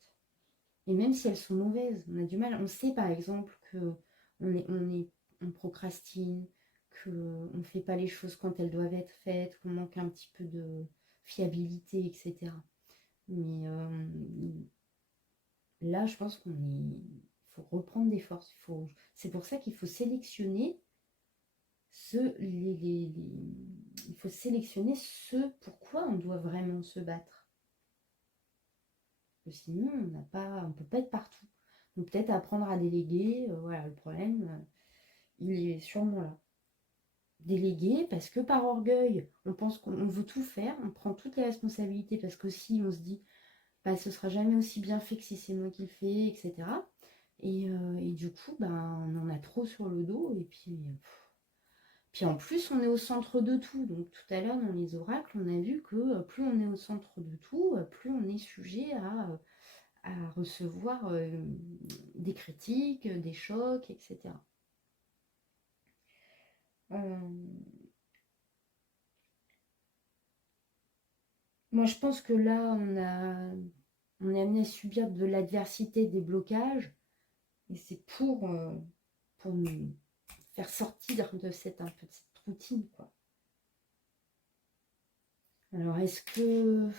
Et même si elles sont mauvaises, on a du mal. On sait, par exemple, que on procrastine, qu'on ne fait pas les choses quand elles doivent être faites, qu'on manque un petit peu de fiabilité, etc. Mais là, je pense il faut reprendre des forces. C'est pour ça qu'il faut sélectionner il faut sélectionner ce pourquoi on doit vraiment se battre. Parce que sinon, on ne peut pas être partout. Donc peut-être apprendre à déléguer, voilà, le problème, il est sûrement là. Déléguer parce que par orgueil, on pense qu'on veut tout faire, on prend toutes les responsabilités parce qu'aussi on se dit, bah, ce sera jamais aussi bien fait que si c'est moi qui le fais, etc. Et du coup, bah, on en a trop sur le dos et puis en plus, on est au centre de tout. Donc tout à l'heure, dans les oracles, on a vu que plus on est au centre de tout, plus on est sujet à recevoir des critiques, des chocs, etc. Moi, je pense que là, on est amené à subir de l'adversité, des blocages, et c'est pour nous faire sortir un peu de cette routine, quoi. Alors, est-ce que...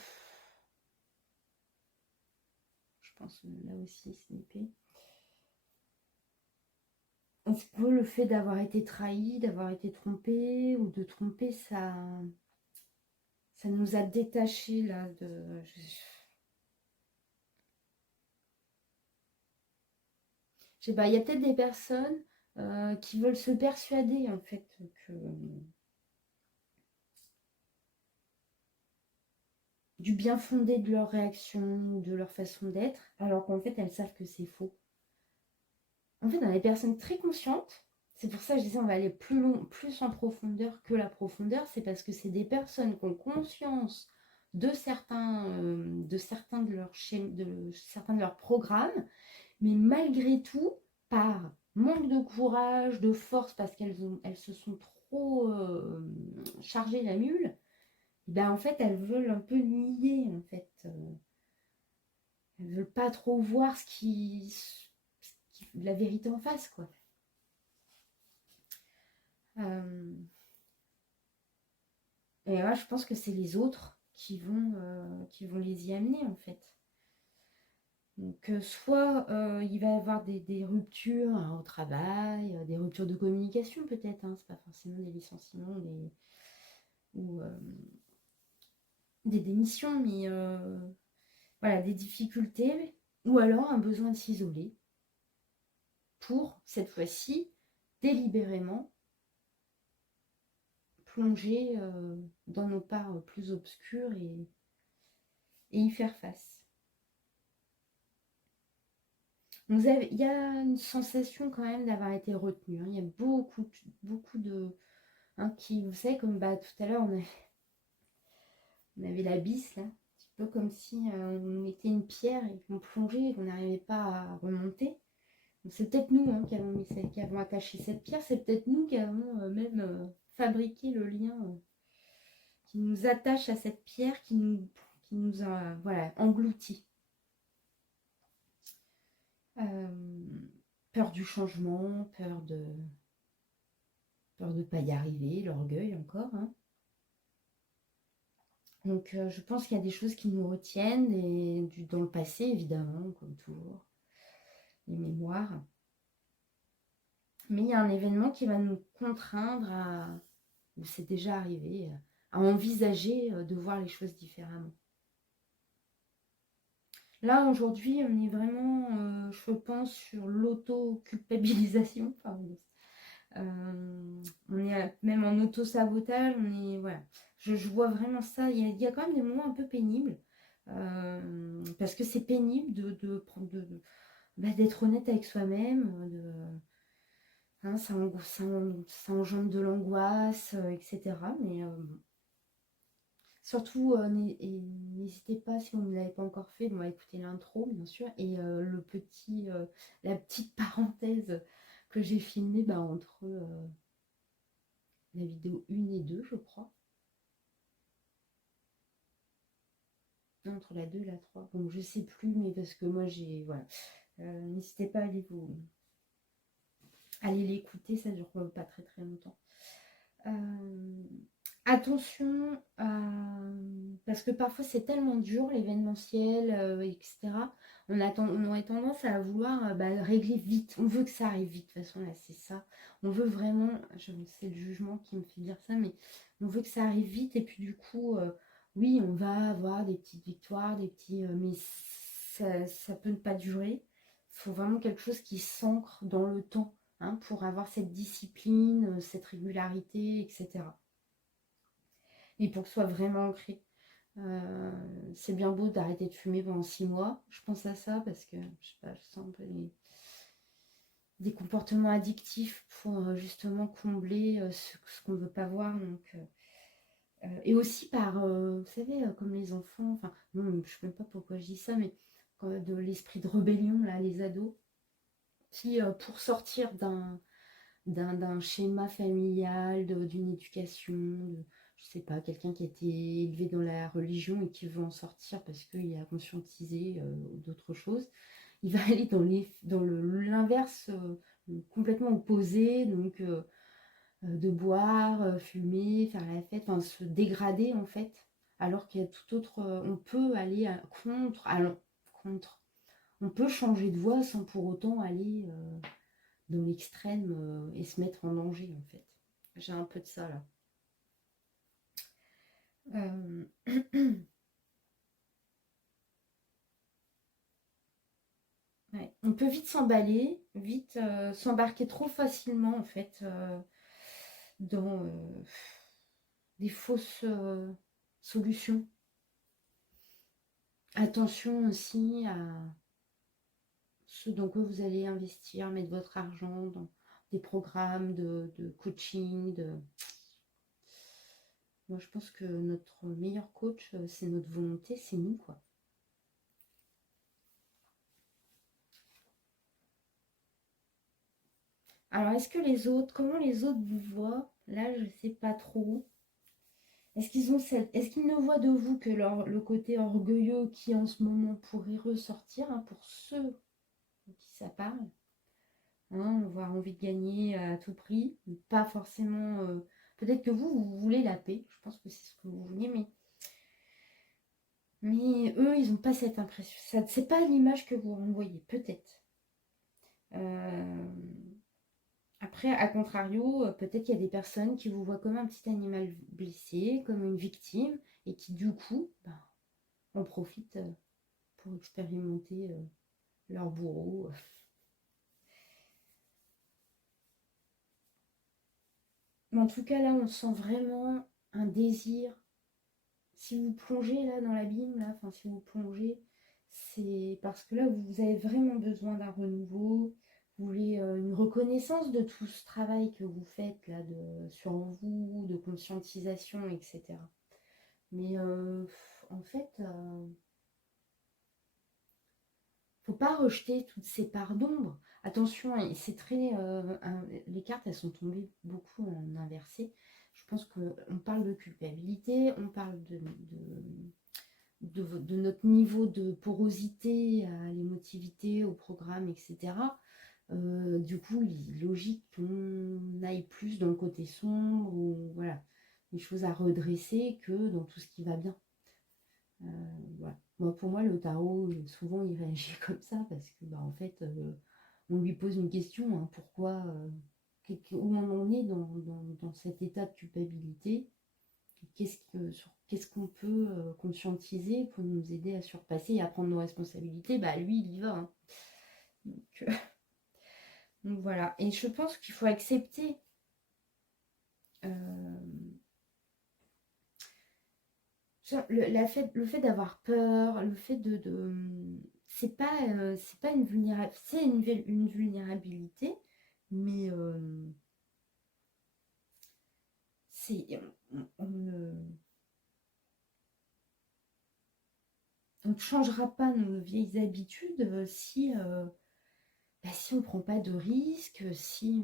Je pense là aussi, c'est une épée. Est-ce que le fait d'avoir été trahi, d'avoir été trompé, ou de tromper, ça nous a détachés, là, je sais pas, il y a peut-être des personnes qui veulent se persuader, en fait, que... du bien fondé de leur réaction, de leur façon d'être, alors qu'en fait, elles savent que c'est faux. En fait, on a des personnes très conscientes. C'est pour ça que je disais on va aller plus en profondeur que la profondeur. C'est parce que c'est des personnes qui ont conscience de certains de leurs programmes, mais malgré tout, par manque de courage, de force, parce elles se sont trop chargées la mule, ben en fait, elles veulent un peu nier, en fait. Elles veulent pas trop voir la vérité en face, quoi. Euh, et là, je pense que c'est les autres qui vont les y amener, en fait. Donc, soit il va y avoir des ruptures hein, au travail, des ruptures de communication peut-être, hein, c'est pas forcément des licenciements ou des démissions, mais voilà, des difficultés, ou alors un besoin de s'isoler pour, cette fois-ci, délibérément plonger dans nos parts plus obscures et y faire face. Il y a une sensation quand même d'avoir été retenu. Hein. Il y a beaucoup de... Hein, qui, vous savez, comme bah, tout à l'heure, on avait la bise, là, un petit peu comme si on mettait une pierre et qu'on plongeait et qu'on n'arrivait pas à remonter. C'est peut-être nous qui qui avons attaché cette pierre, c'est peut-être nous qui avons même fabriqué le lien qui nous attache à cette pierre qui nous a voilà, engloutis. Peur du changement, peur de pas y arriver, l'orgueil encore. Hein. Donc je pense qu'il y a des choses qui nous retiennent, et dans le passé évidemment, comme toujours, les mémoires. Mais il y a un événement qui va nous contraindre à, ou c'est déjà arrivé, à envisager de voir les choses différemment. Là, aujourd'hui, on est vraiment, je pense, sur l'auto-culpabilisation. On est même en auto-sabotage. Voilà. Je vois vraiment ça. Il y a quand même des moments un peu pénibles. Parce que c'est pénible d'être honnête avec soi-même. Hein, ça engendre de l'angoisse, etc. Mais surtout, n'hésitez pas, si vous ne l'avez pas encore fait, à écouter l'intro, bien sûr, et la petite parenthèse que j'ai filmée entre la vidéo 1 et 2, je crois. Non, entre la 2 et la 3. Bon, je sais plus, mais parce que moi, voilà. N'hésitez pas à aller l'écouter, ça dure pas très très longtemps. Attention, parce que parfois c'est tellement dur l'événementiel, etc. On aurait tendance à vouloir régler vite. On veut que ça arrive vite. De toute façon, là, c'est ça. On veut vraiment, c'est le jugement qui me fait dire ça, mais on veut que ça arrive vite. Et puis du coup, oui, on va avoir des petites victoires, mais ça peut ne pas durer. Il faut vraiment quelque chose qui s'ancre dans le temps. Hein, pour avoir cette discipline, cette régularité, etc. Et pour que ce soit vraiment ancré. C'est bien beau d'arrêter de fumer pendant 6 mois. Je pense à ça parce que, je sais pas, je sens un peu des comportements addictifs pour justement combler ce qu'on ne veut pas voir. Donc, et aussi vous savez, comme les enfants, enfin, non, je ne sais même pas pourquoi je dis ça, mais de l'esprit de rébellion, là, les ados, qui, pour sortir d'un schéma familial, d'une éducation, je sais pas, quelqu'un qui a été élevé dans la religion et qui veut en sortir parce qu'il a conscientisé d'autres choses, il va aller dans l'inverse complètement opposé, donc de boire, fumer, faire la fête, enfin se dégrader en fait, alors qu'il y a tout autre, on peut aller contre, on peut changer de voie sans pour autant aller dans l'extrême et se mettre en danger en fait. J'ai un peu de ça là. Ouais. On peut vite s'emballer, vite s'embarquer trop facilement en fait dans des fausses solutions. Attention aussi à ce dans quoi vous allez investir, mettre votre argent dans des programmes de coaching. Moi je pense que notre meilleur coach, c'est notre volonté, c'est nous quoi. Alors, comment les autres vous voient? Là, je ne sais pas trop. Est-ce qu'ils ne voient de vous que le côté orgueilleux qui en ce moment pourrait ressortir, hein, pour ceux qui ça parle, hein, avoir envie de gagner à tout prix, pas forcément. Peut-être que vous voulez la paix. Je pense que c'est ce que vous voulez, mais eux, ils n'ont pas cette impression. C'est pas l'image que vous renvoyez, peut-être. Après, à contrario, peut-être qu'il y a des personnes qui vous voient comme un petit animal blessé, comme une victime, et qui du coup, en profitent pour expérimenter leur bourreau. Mais en tout cas, là, on sent vraiment un désir. Si vous plongez là dans l'abîme, là, enfin si vous plongez, c'est parce que là, vous avez vraiment besoin d'un renouveau. Vous voulez une reconnaissance de tout ce travail que vous faites là sur vous, de conscientisation, etc. Mais en fait, faut pas rejeter toutes ces parts d'ombre. Attention, c'est très, les cartes, elles sont tombées beaucoup en inversé. Je pense qu'on parle de culpabilité, on parle de notre niveau de porosité à l'émotivité, au programme, etc. Du coup, il est logique qu'on aille plus dans le côté sombre ou voilà, des choses à redresser que dans tout ce qui va bien. Voilà. Moi, pour moi, le tarot, souvent, il réagit comme ça parce que, bah, en fait, on lui pose une question, hein, pourquoi, où on en est dans cet état de culpabilité, qu'est-ce qu'on peut conscientiser pour nous aider à surpasser et à prendre nos responsabilités. Bah, lui, il y va. Hein. Donc, donc, voilà. Et je pense qu'il faut accepter le fait d'avoir peur, le fait c'est pas une vulnérabilité, c'est une vulnérabilité, mais c'est on ne changera pas nos vieilles habitudes si on ne prend pas de risques, si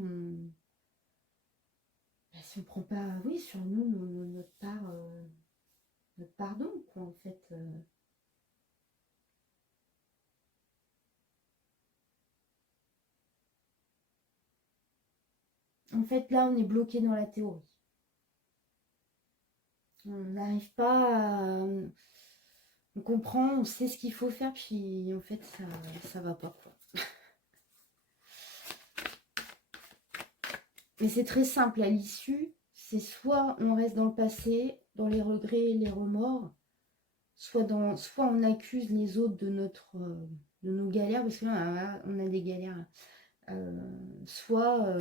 on prend pas, oui, sur nous notre pardon, quoi, en fait. En fait, là, on est bloqué dans la théorie. On n'arrive pas à... On comprend, on sait ce qu'il faut faire, puis en fait, ça va pas, quoi. Mais c'est très simple, à l'issue, c'est soit on reste dans le passé, dans les regrets et les remords, soit on accuse les autres de nos galères, parce que là, on a des galères. Soit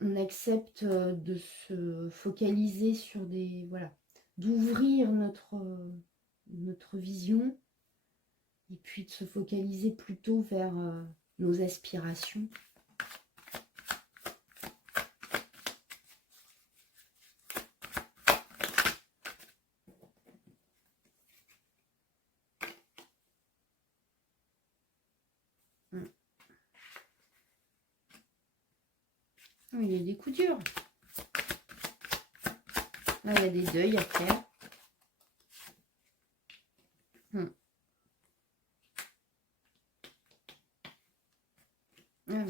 on accepte de se focaliser sur des... Voilà, d'ouvrir notre vision, et puis de se focaliser plutôt vers nos aspirations. Il y a des coups durs. Là, il y a des deuils à faire.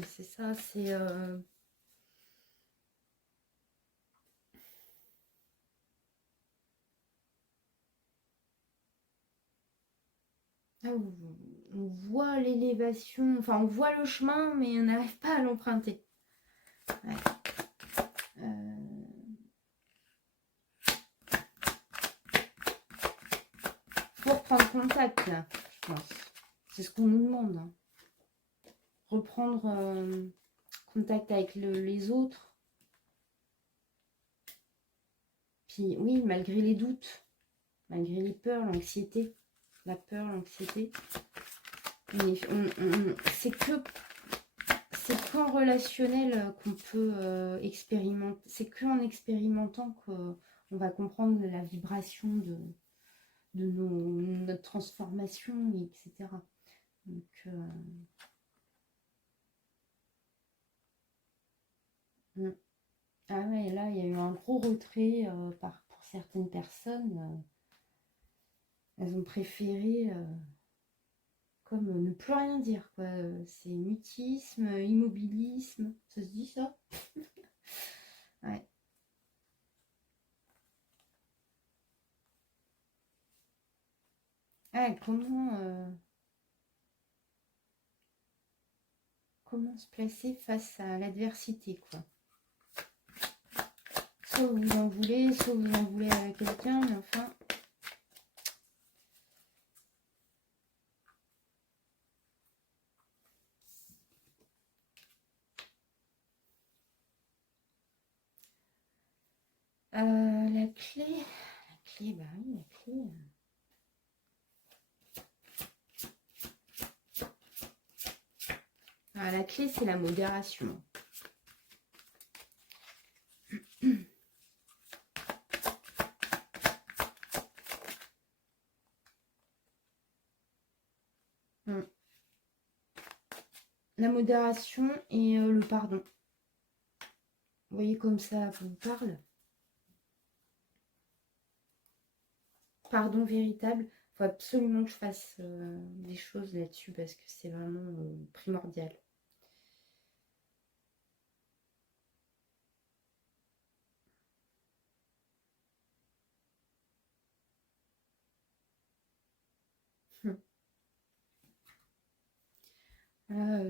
C'est ça, c'est... on voit l'élévation, enfin on voit le chemin, mais on n'arrive pas à l'emprunter. Ouais. Faut reprendre contact là, je pense. C'est ce qu'on nous demande. Hein. Reprendre contact avec les autres. Puis oui, malgré les doutes, malgré les peurs, l'anxiété, la peur, l'anxiété, c'est qu'en relationnel qu'on peut expérimenter. C'est qu'en expérimentant qu'on va comprendre la vibration de notre transformation, etc. Donc, ah ouais, là, il y a eu un gros retrait pour certaines personnes. Elles ont préféré comme ne plus rien dire, quoi. C'est mutisme, immobilisme. Ça se dit, ça? Ouais. Ah, comment se placer face à l'adversité, quoi. Soit vous en voulez, soit vous en voulez à quelqu'un, mais enfin... la clé, bah oui, la clé... Ah, la clé, c'est la modération. la modération et le pardon. Vous voyez comme ça vous parle. Pardon véritable. Il faut absolument que je fasse des choses là-dessus parce que c'est vraiment primordial.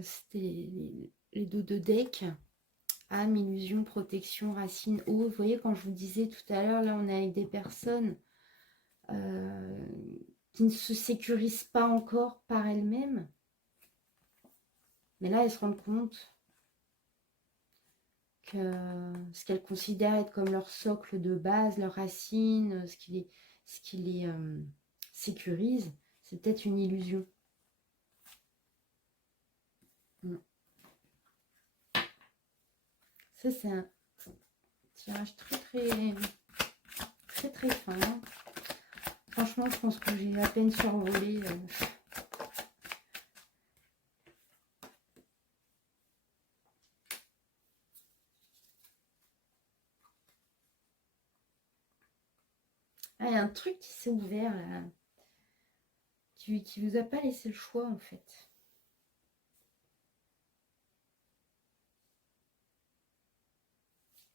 C'était les dos de deck. Âme, illusion, protection, racine, eau. Vous voyez, quand je vous disais tout à l'heure, là, on est avec des personnes qui ne se sécurisent pas encore par elles-mêmes. Mais là, elles se rendent compte que ce qu'elles considèrent être comme leur socle de base, leur racine, ce qui les sécurise, c'est peut-être une illusion. Ça, c'est un tirage très fin. Franchement, je pense que j'ai à peine survolé. Ah, il y a un truc qui s'est ouvert là, qui vous a pas laissé le choix en fait.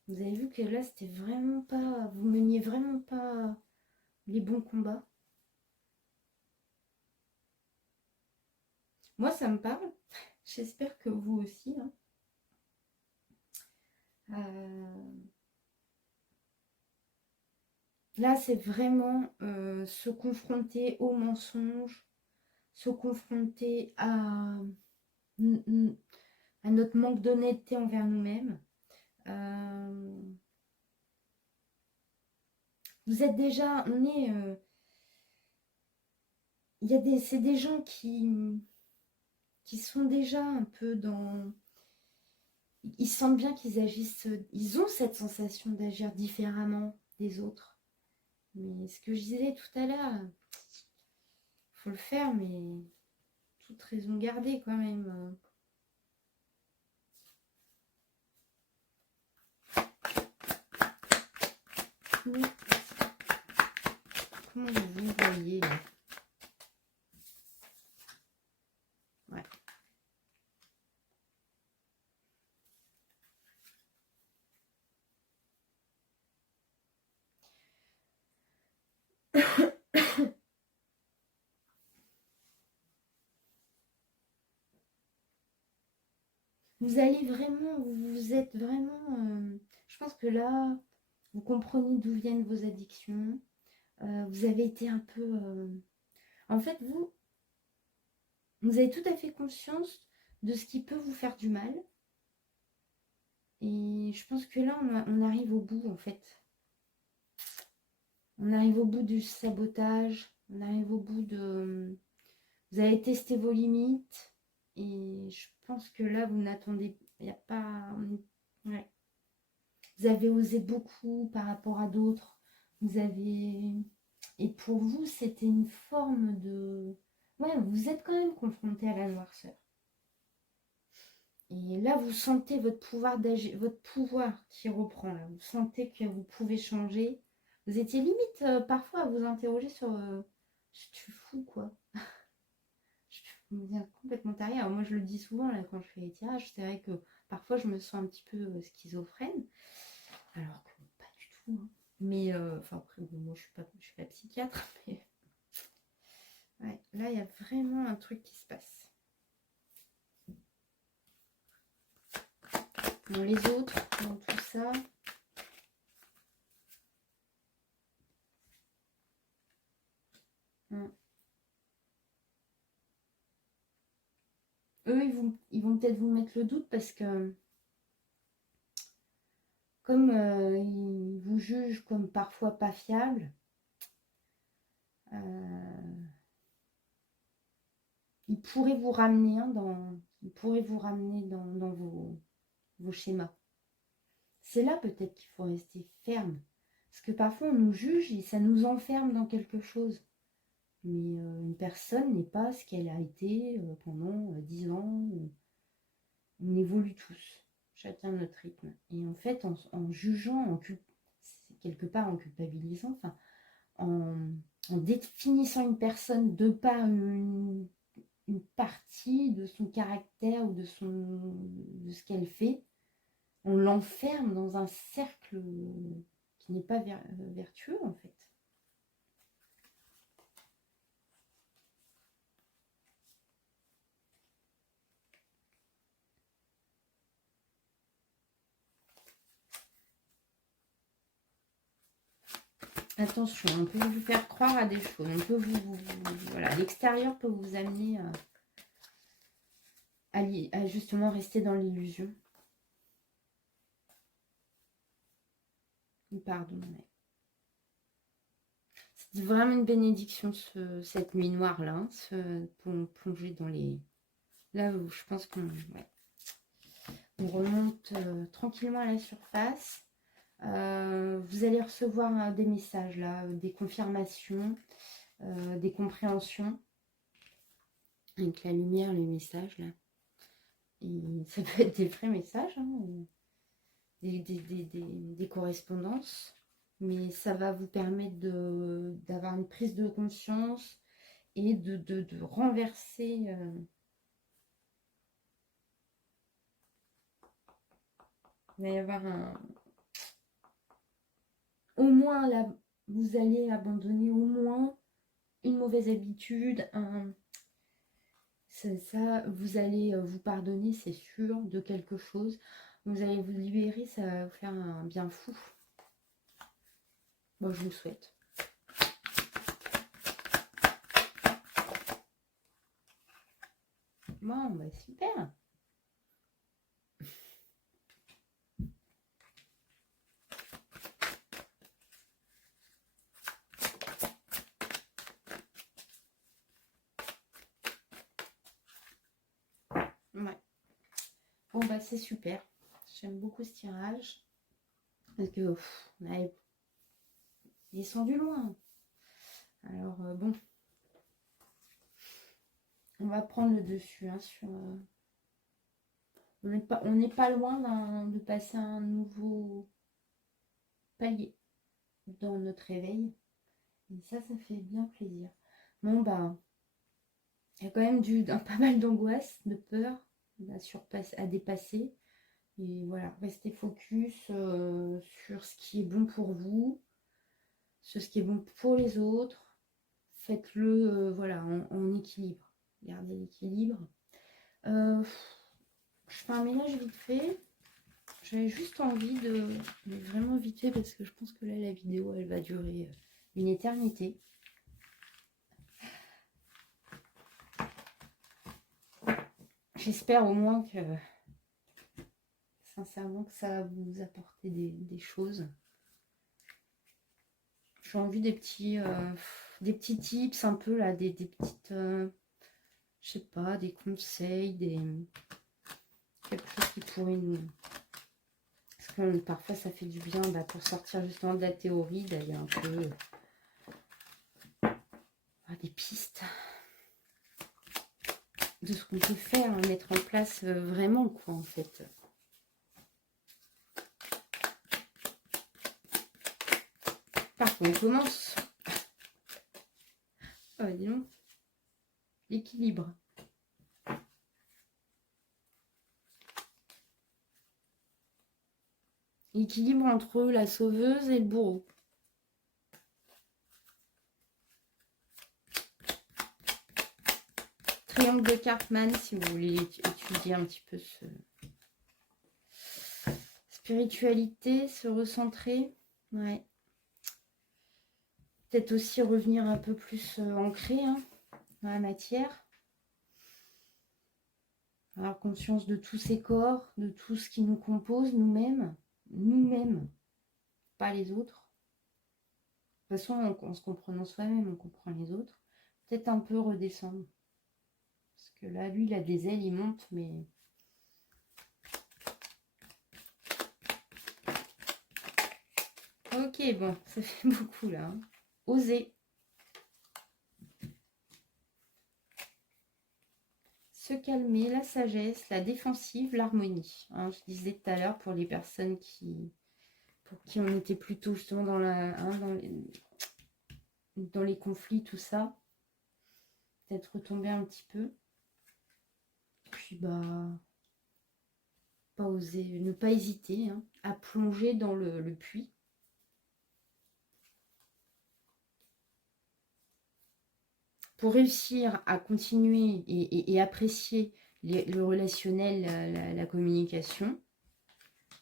Vous avez vu que là, c'était vraiment pas... Vous meniez vraiment pas les bons combats. Moi, ça me parle. J'espère que vous aussi. Hein. Là, c'est vraiment se confronter aux mensonges, se confronter à notre manque d'honnêteté envers nous-mêmes. Vous êtes déjà... On est... c'est des gens qui sont déjà un peu dans... Ils sentent bien qu'ils agissent... Ils ont cette sensation d'agir différemment des autres. Mais ce que je disais tout à l'heure, il faut le faire, mais toute raison gardée quand même. Comment vous voyez là? Ouais. Vous allez vraiment, vous êtes vraiment... je pense que là, vous comprenez d'où viennent vos addictions. Vous avez été un peu... En fait, vous avez tout à fait conscience de ce qui peut vous faire du mal. Et je pense que là, on arrive au bout, en fait. On arrive au bout du sabotage. On arrive au bout de... Vous avez testé vos limites. Et je pense que là, vous n'attendez... Il n'y a pas... Ouais. Vous avez osé beaucoup par rapport à d'autres. Vous avez... Et pour vous, c'était une forme de... Ouais, vous êtes quand même confronté à la noirceur. Et là, vous sentez votre pouvoir d'agir, votre pouvoir qui reprend. Là. Vous sentez que vous pouvez changer. Vous étiez limite parfois à vous interroger sur je suis fou quoi. Je me viens complètement tarée. Alors moi, je le dis souvent là quand je fais les tirages. C'est vrai que parfois, je me sens un petit peu schizophrène. Alors que pas du tout. Hein. Mais enfin après, bon, moi, je suis pas psychiatre. Mais ouais, là, il y a vraiment un truc qui se passe. Dans les autres, dans tout ça. Eux, ils vont peut-être vous mettre le doute parce que comme ils vous jugent comme parfois pas fiable, ils pourraient vous ramener dans vos schémas. C'est là peut-être qu'il faut rester ferme. Parce que parfois on nous juge et ça nous enferme dans quelque chose. Mais une personne n'est pas ce qu'elle a été pendant 10 ans. on évolue tous, chacun notre rythme. Et en fait, en jugeant, quelque part en culpabilisant, enfin, en définissant une personne de par une partie de son caractère ou de ce qu'elle fait, on l'enferme dans un cercle qui n'est pas vertueux en fait. Attention, on peut vous faire croire à des choses, on peut voilà, l'extérieur peut vous amener à justement rester dans l'illusion. Pardon. C'est vraiment une bénédiction cette nuit noire là, pour plonger dans les. Là où je pense qu'on on remonte tranquillement à la surface. Vous allez recevoir des messages là, des confirmations, des compréhensions. Avec la lumière, les messages là. Et ça peut être des vrais messages, hein, des correspondances. Mais ça va vous permettre d'avoir une prise de conscience et de renverser. Il va y avoir au moins là, vous allez abandonner au moins une mauvaise habitude, ça, vous allez vous pardonner, c'est sûr, de quelque chose. Vous allez vous libérer, ça va vous faire un bien fou. Moi, je vous le souhaite. Bon, bah super. Ouais. Bon, bah c'est super. J'aime beaucoup ce tirage. Parce que on a descendu loin. Alors, bon. On va prendre le dessus hein, sur... on n'est pas loin de passer un nouveau palier dans notre réveil. Et ça fait bien plaisir. Bon, bah, il y a quand même pas mal d'angoisse, de peur à dépasser. Et voilà, restez focus sur ce qui est bon pour vous, sur ce qui est bon pour les autres. Faites-le voilà, en équilibre. Gardez l'équilibre. Je fais un ménage vite fait. J'avais juste envie mais vraiment vite fait, parce que je pense que là, la vidéo, elle va durer une éternité. J'espère au moins que, sincèrement, que ça va vous apporter des choses. J'ai envie des petits tips un peu là, des petites, je sais pas, des conseils, quelque chose qui pourrait nous... Parce que parfois ça fait du bien pour sortir justement de la théorie, d'aller un peu des pistes de ce qu'on peut faire, mettre en place vraiment quoi en fait. Par contre, on commence. Ah dis donc. L'équilibre. L'équilibre entre la sauveuse et le bourreau. Triangle de Cartman, si vous voulez étudier un petit peu spiritualité, se recentrer. Ouais. Peut-être aussi revenir un peu plus ancré dans la matière. Avoir conscience de tous ces corps, de tout ce qui nous compose, nous-mêmes. Nous-mêmes, pas les autres. De toute façon, en se comprenant soi-même, on comprend les autres. Peut-être un peu redescendre. Parce que là, lui, il a des ailes, il monte, mais... Ok, bon, ça fait beaucoup, là. Oser. se calmer, la sagesse, la défensive, l'harmonie. Hein, je disais tout à l'heure pour les personnes pour qui on était plutôt justement dans les conflits, tout ça. Peut-être retomber un petit peu. Puis bah, pas oser, ne pas hésiter hein, à plonger dans le puits. Pour réussir à continuer et apprécier le relationnel, la communication,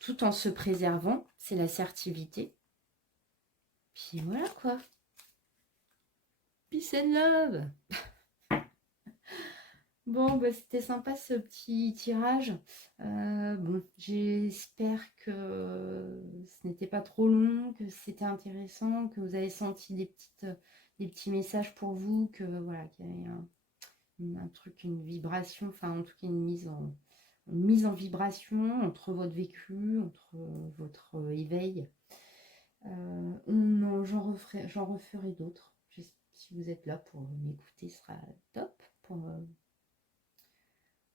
tout en se préservant, c'est l'assertivité. Puis voilà quoi. Peace and love. Bon, bah, c'était sympa ce petit tirage. Bon, j'espère que ce n'était pas trop long, que c'était intéressant, que vous avez senti des petits messages pour vous, que voilà, qu'il y avait un truc, une vibration, enfin en tout cas une mise en vibration entre votre vécu, entre votre éveil. J'en referai d'autres. Si vous êtes là pour m'écouter, ce sera top pour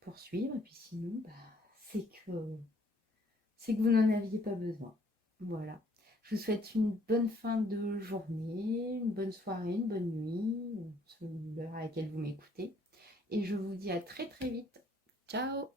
poursuivre. Et puis sinon, bah, c'est que vous n'en aviez pas besoin. Voilà. Je vous souhaite une bonne fin de journée, une bonne soirée, une bonne nuit, selon l'heure à laquelle vous m'écoutez. Et je vous dis à très très vite. Ciao!